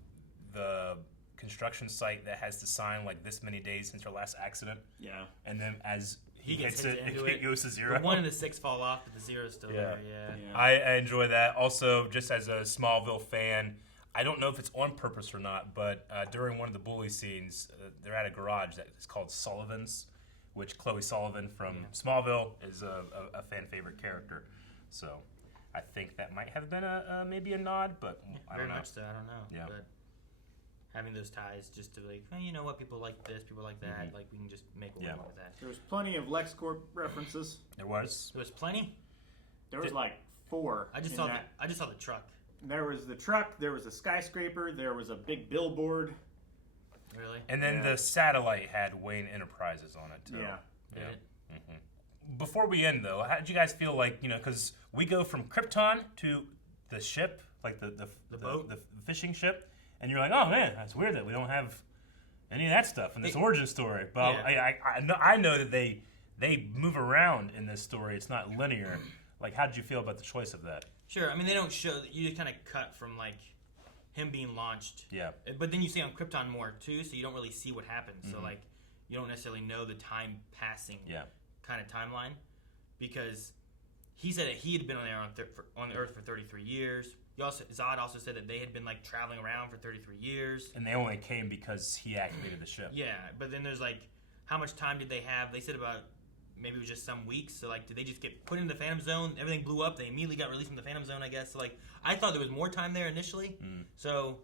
the construction site that has the sign like this many days since your last accident. Yeah. And then as he gets hits it goes to 0. The 1 and the 6 fall off, but the 0 is still there. Yeah. I enjoy that. Also, just as a Smallville fan, I don't know if it's on purpose or not, but during one of the bully scenes, they're at a garage that is called Sullivan's, which Chloe Sullivan from Smallville is a fan favorite character. So I think that might have been maybe a nod, but I don't know. Very much so. I don't know. Yeah. But having those ties just to like, hey, you know what, people like this, people like that. Like we can just make what we want with that. There was plenty of LexCorp references. There was plenty. There was like 4. I just saw the truck. There was the truck. There was a skyscraper. There was a big billboard. Really? And then the satellite had Wayne Enterprises on it too. Yeah. Before we end though, how did you guys feel like, you know, because we go from Krypton to the ship, like the boat, the fishing ship, and you're like, oh man, that's weird that we don't have any of that stuff in this origin story. But I know that they move around in this story. It's not linear. Like, how did you feel about the choice of that? Sure. I mean, they don't show. You just kind of cut from like him being launched. Yeah. But then you see on Krypton more too, so you don't really see what happens. So like, you don't necessarily know the time passing. Kind of timeline, because he said that he had been on the Earth for 33 years. Zod also said that they had been like traveling around for 33 years. And they only came because he activated the ship. Yeah, but then there's like, how much time did they have? They said about maybe it was just some weeks. So like, did they just get put into the Phantom Zone? Everything blew up. They immediately got released from the Phantom Zone, I guess. So like, I thought there was more time there initially. So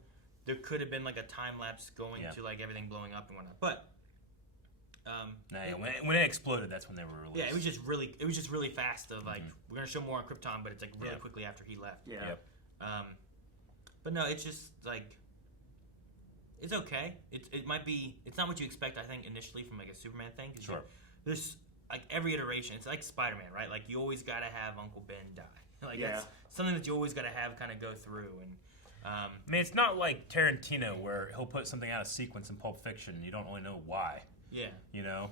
there could have been like a time lapse going to like everything blowing up and whatnot. But when it exploded, that's when they were released. Yeah, it was just really fast. Of like, we're gonna show more on Krypton, but it's like really quickly after he left. But no, it's just like, it's okay. It might be. It's not what you expect, I think, initially from like a Superman thing. Sure. There's like every iteration. It's like Spider-Man, right? Like you always gotta have Uncle Ben die. Like that's something that you always gotta have kind of go through. And I mean, it's not like Tarantino where he'll put something out of sequence in Pulp Fiction and you don't really know why. Yeah. You know?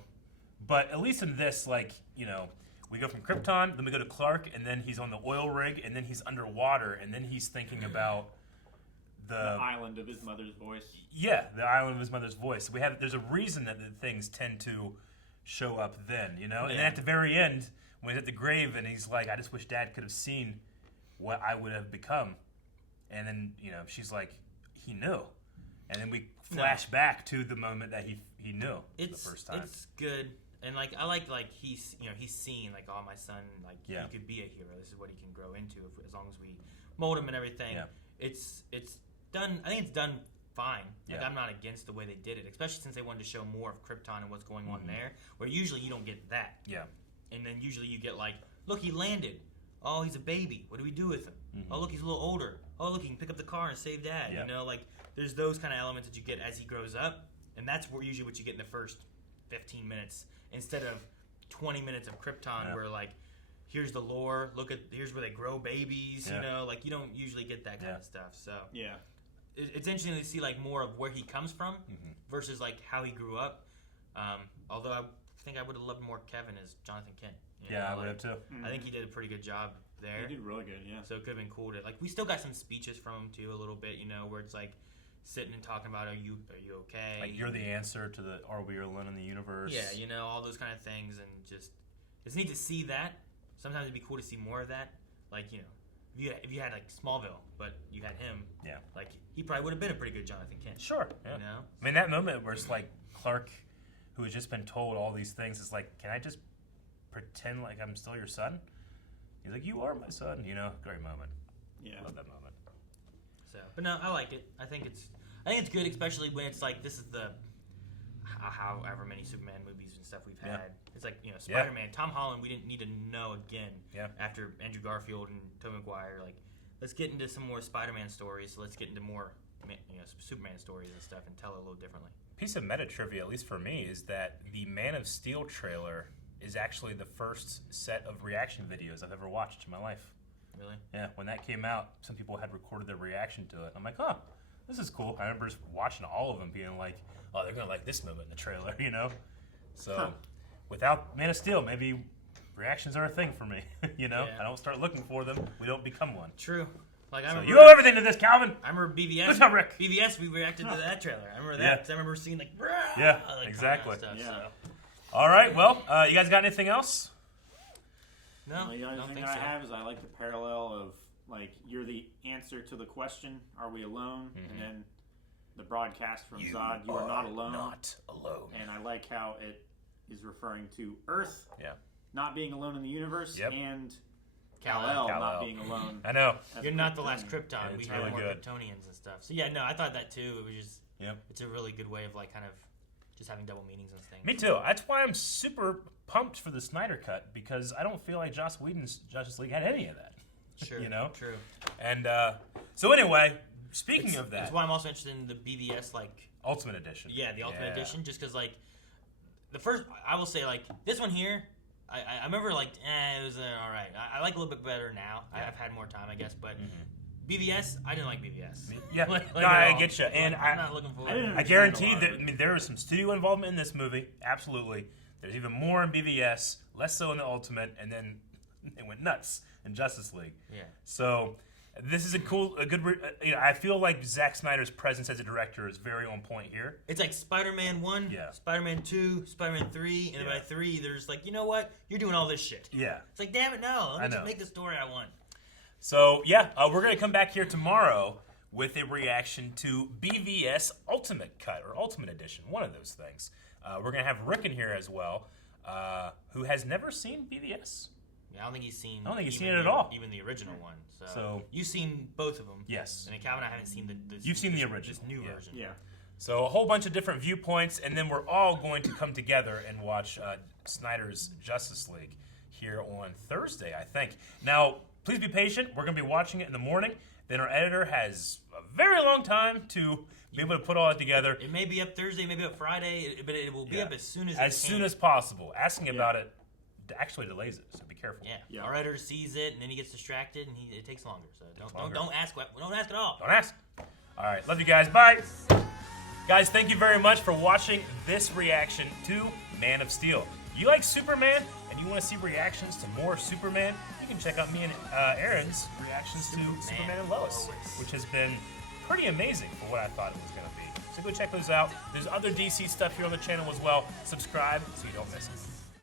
But at least in this, like, you know, we go from Krypton, then we go to Clark, and then he's on the oil rig, and then he's underwater, and then he's thinking about the island of his mother's voice. Yeah, the island of his mother's voice. There's a reason that the things tend to show up then, you know? And then at the very end, when he's at the grave and he's like, I just wish Dad could have seen what I would have become. And then, you know, she's like, he knew. And then we flash back to the moment that he knew the first time. It's good. And like I like he's seen like, oh, my son, like he could be a hero. This is what he can grow into as long as we mold him and everything. Yeah. It's done. I think it's done fine. Like Yeah. I'm not against the way they did it, especially since they wanted to show more of Krypton and what's going on there. Where usually you don't get that. Yeah. And then usually you get like, look, he landed. Oh, he's a baby. What do we do with him? Oh, look, he's a little older. Oh, look, he can pick up the car and save Dad. Yeah. You know, like there's those kind of elements that you get as he grows up, and that's usually what you get in the first 15 minutes instead of 20 minutes of Krypton where like, here's the lore. Here's where they grow babies. You know, like you don't usually get that kind of stuff. So it's interesting to see like more of where he comes from versus like how he grew up. Although I think I would have loved more Kevin as Jonathan Kent. You know, I would have too. I think he did a pretty good job there. He did really good, yeah. So it could have been cool to like. We still got some speeches from him too, a little bit, you know, where it's like, sitting and talking about, are you okay? Like, you're the answer to the "Are we alone in the universe?" Yeah, you know, all those kind of things, and just it's neat to see that. Sometimes it'd be cool to see more of that. Like, you know, if you had like Smallville, but you had him, like he probably would have been a pretty good Jonathan Kent. Sure. Yeah. You know, I mean, that moment where it's like Clark, who has just been told all these things, is like, "Can I just pretend like I'm still your son?" He's like, "You are my son." You know, great moment. Yeah, love that moment. So, but no, I like it. I think it's good, especially when it's like this is the however many Superman movies and stuff we've had. It's like, you know, Spider-Man, Tom Holland. We didn't need to know again after Andrew Garfield and Tobey Maguire. Like, let's get into some more Spider-Man stories. Let's get into more, you know, Superman stories and stuff, and tell it a little differently. Piece of meta trivia, at least for me, is that the Man of Steel trailer is actually the first set of reaction videos I've ever watched in my life. Really? Yeah, when that came out, some people had recorded their reaction to it. I'm like, huh, this is cool. I remember just watching all of them being like, oh, they're going to like this moment in the trailer, you know? So, without Man of Steel, maybe reactions are a thing for me, you know? I don't start looking for them. We don't become one. True. Like, I remember, you owe everything to this, Calvin. I remember BVS. Good job, Rick. BVS, we reacted to that trailer. I remember that. 'Cause I remember seeing, like, yeah, like exactly. Stuff, So. All right, well, you guys got anything else? No, the only thing I have is I like the parallel of, like, you're the answer to the question, are we alone? And then the broadcast from Zod, you are not alone. Not alone. And I like how it is referring to Earth not being alone in the universe and Kal-El not being alone. I know. You're not the last Krypton. Yeah, We it's have really more good. Kryptonians and stuff. So, yeah, no, I thought that, too. It was just, Yep. It's a really good way of, like, kind of just having double meanings and things. Me too. That's why I'm super pumped for the Snyder Cut, because I don't feel like Joss Whedon's Justice League had any of that. Sure. You know? True. And so anyway, speaking of that. That's why I'm also interested in the BVS, like... Ultimate Edition. Yeah, the Ultimate Edition, just because, like, the first... I will say, like, this one here, I remember, like, it was all right. I like it a little bit better now. I've had more time, I guess, but... BVS, I didn't like BVS. Yeah, like, no, I get you, Like, and I'm not looking forward. I guarantee that. I mean, there is some studio involvement in this movie. Absolutely, there's even more in BVS, less so in the Ultimate, and then it went nuts in Justice League. Yeah. So this is a good. You know, I feel like Zack Snyder's presence as a director is very on point here. It's like Spider-Man 1, Spider-Man 2, Spider-man 3, and by 3, there's like, you know what? You're doing all this shit. Yeah. It's like, damn it, no. Let me just make the story I want. So, yeah, we're going to come back here tomorrow with a reaction to BVS Ultimate Cut, or Ultimate Edition, one of those things. We're going to have Rick in here as well, who has never seen BVS. Yeah, I don't think he's seen it at all. Even the original one. So you've seen both of them. Yes. And Calvin, I haven't seen You've seen the original. This new version. Yeah. So a whole bunch of different viewpoints, and then we're all going to come together and watch Snyder's Justice League here on Thursday, I think. Now, please be patient. We're going to be watching it in the morning. Then our editor has a very long time to be able to put all that together. It may be up Thursday, maybe up Friday, but it will be up as soon as soon as possible. Asking about it actually delays it, so be careful. Yeah. Our editor sees it, and then he gets distracted, and it takes longer. So don't ask. Don't ask at all. Don't ask. All right, love you guys. Bye. Guys, thank you very much for watching this reaction to Man of Steel. You like Superman, and you want to see reactions to more Superman? You can check out me and Aaron's reactions to Superman and Lois, which has been pretty amazing for what I thought it was going to be. So go check those out. There's other DC stuff here on the channel as well. Subscribe so you don't miss it.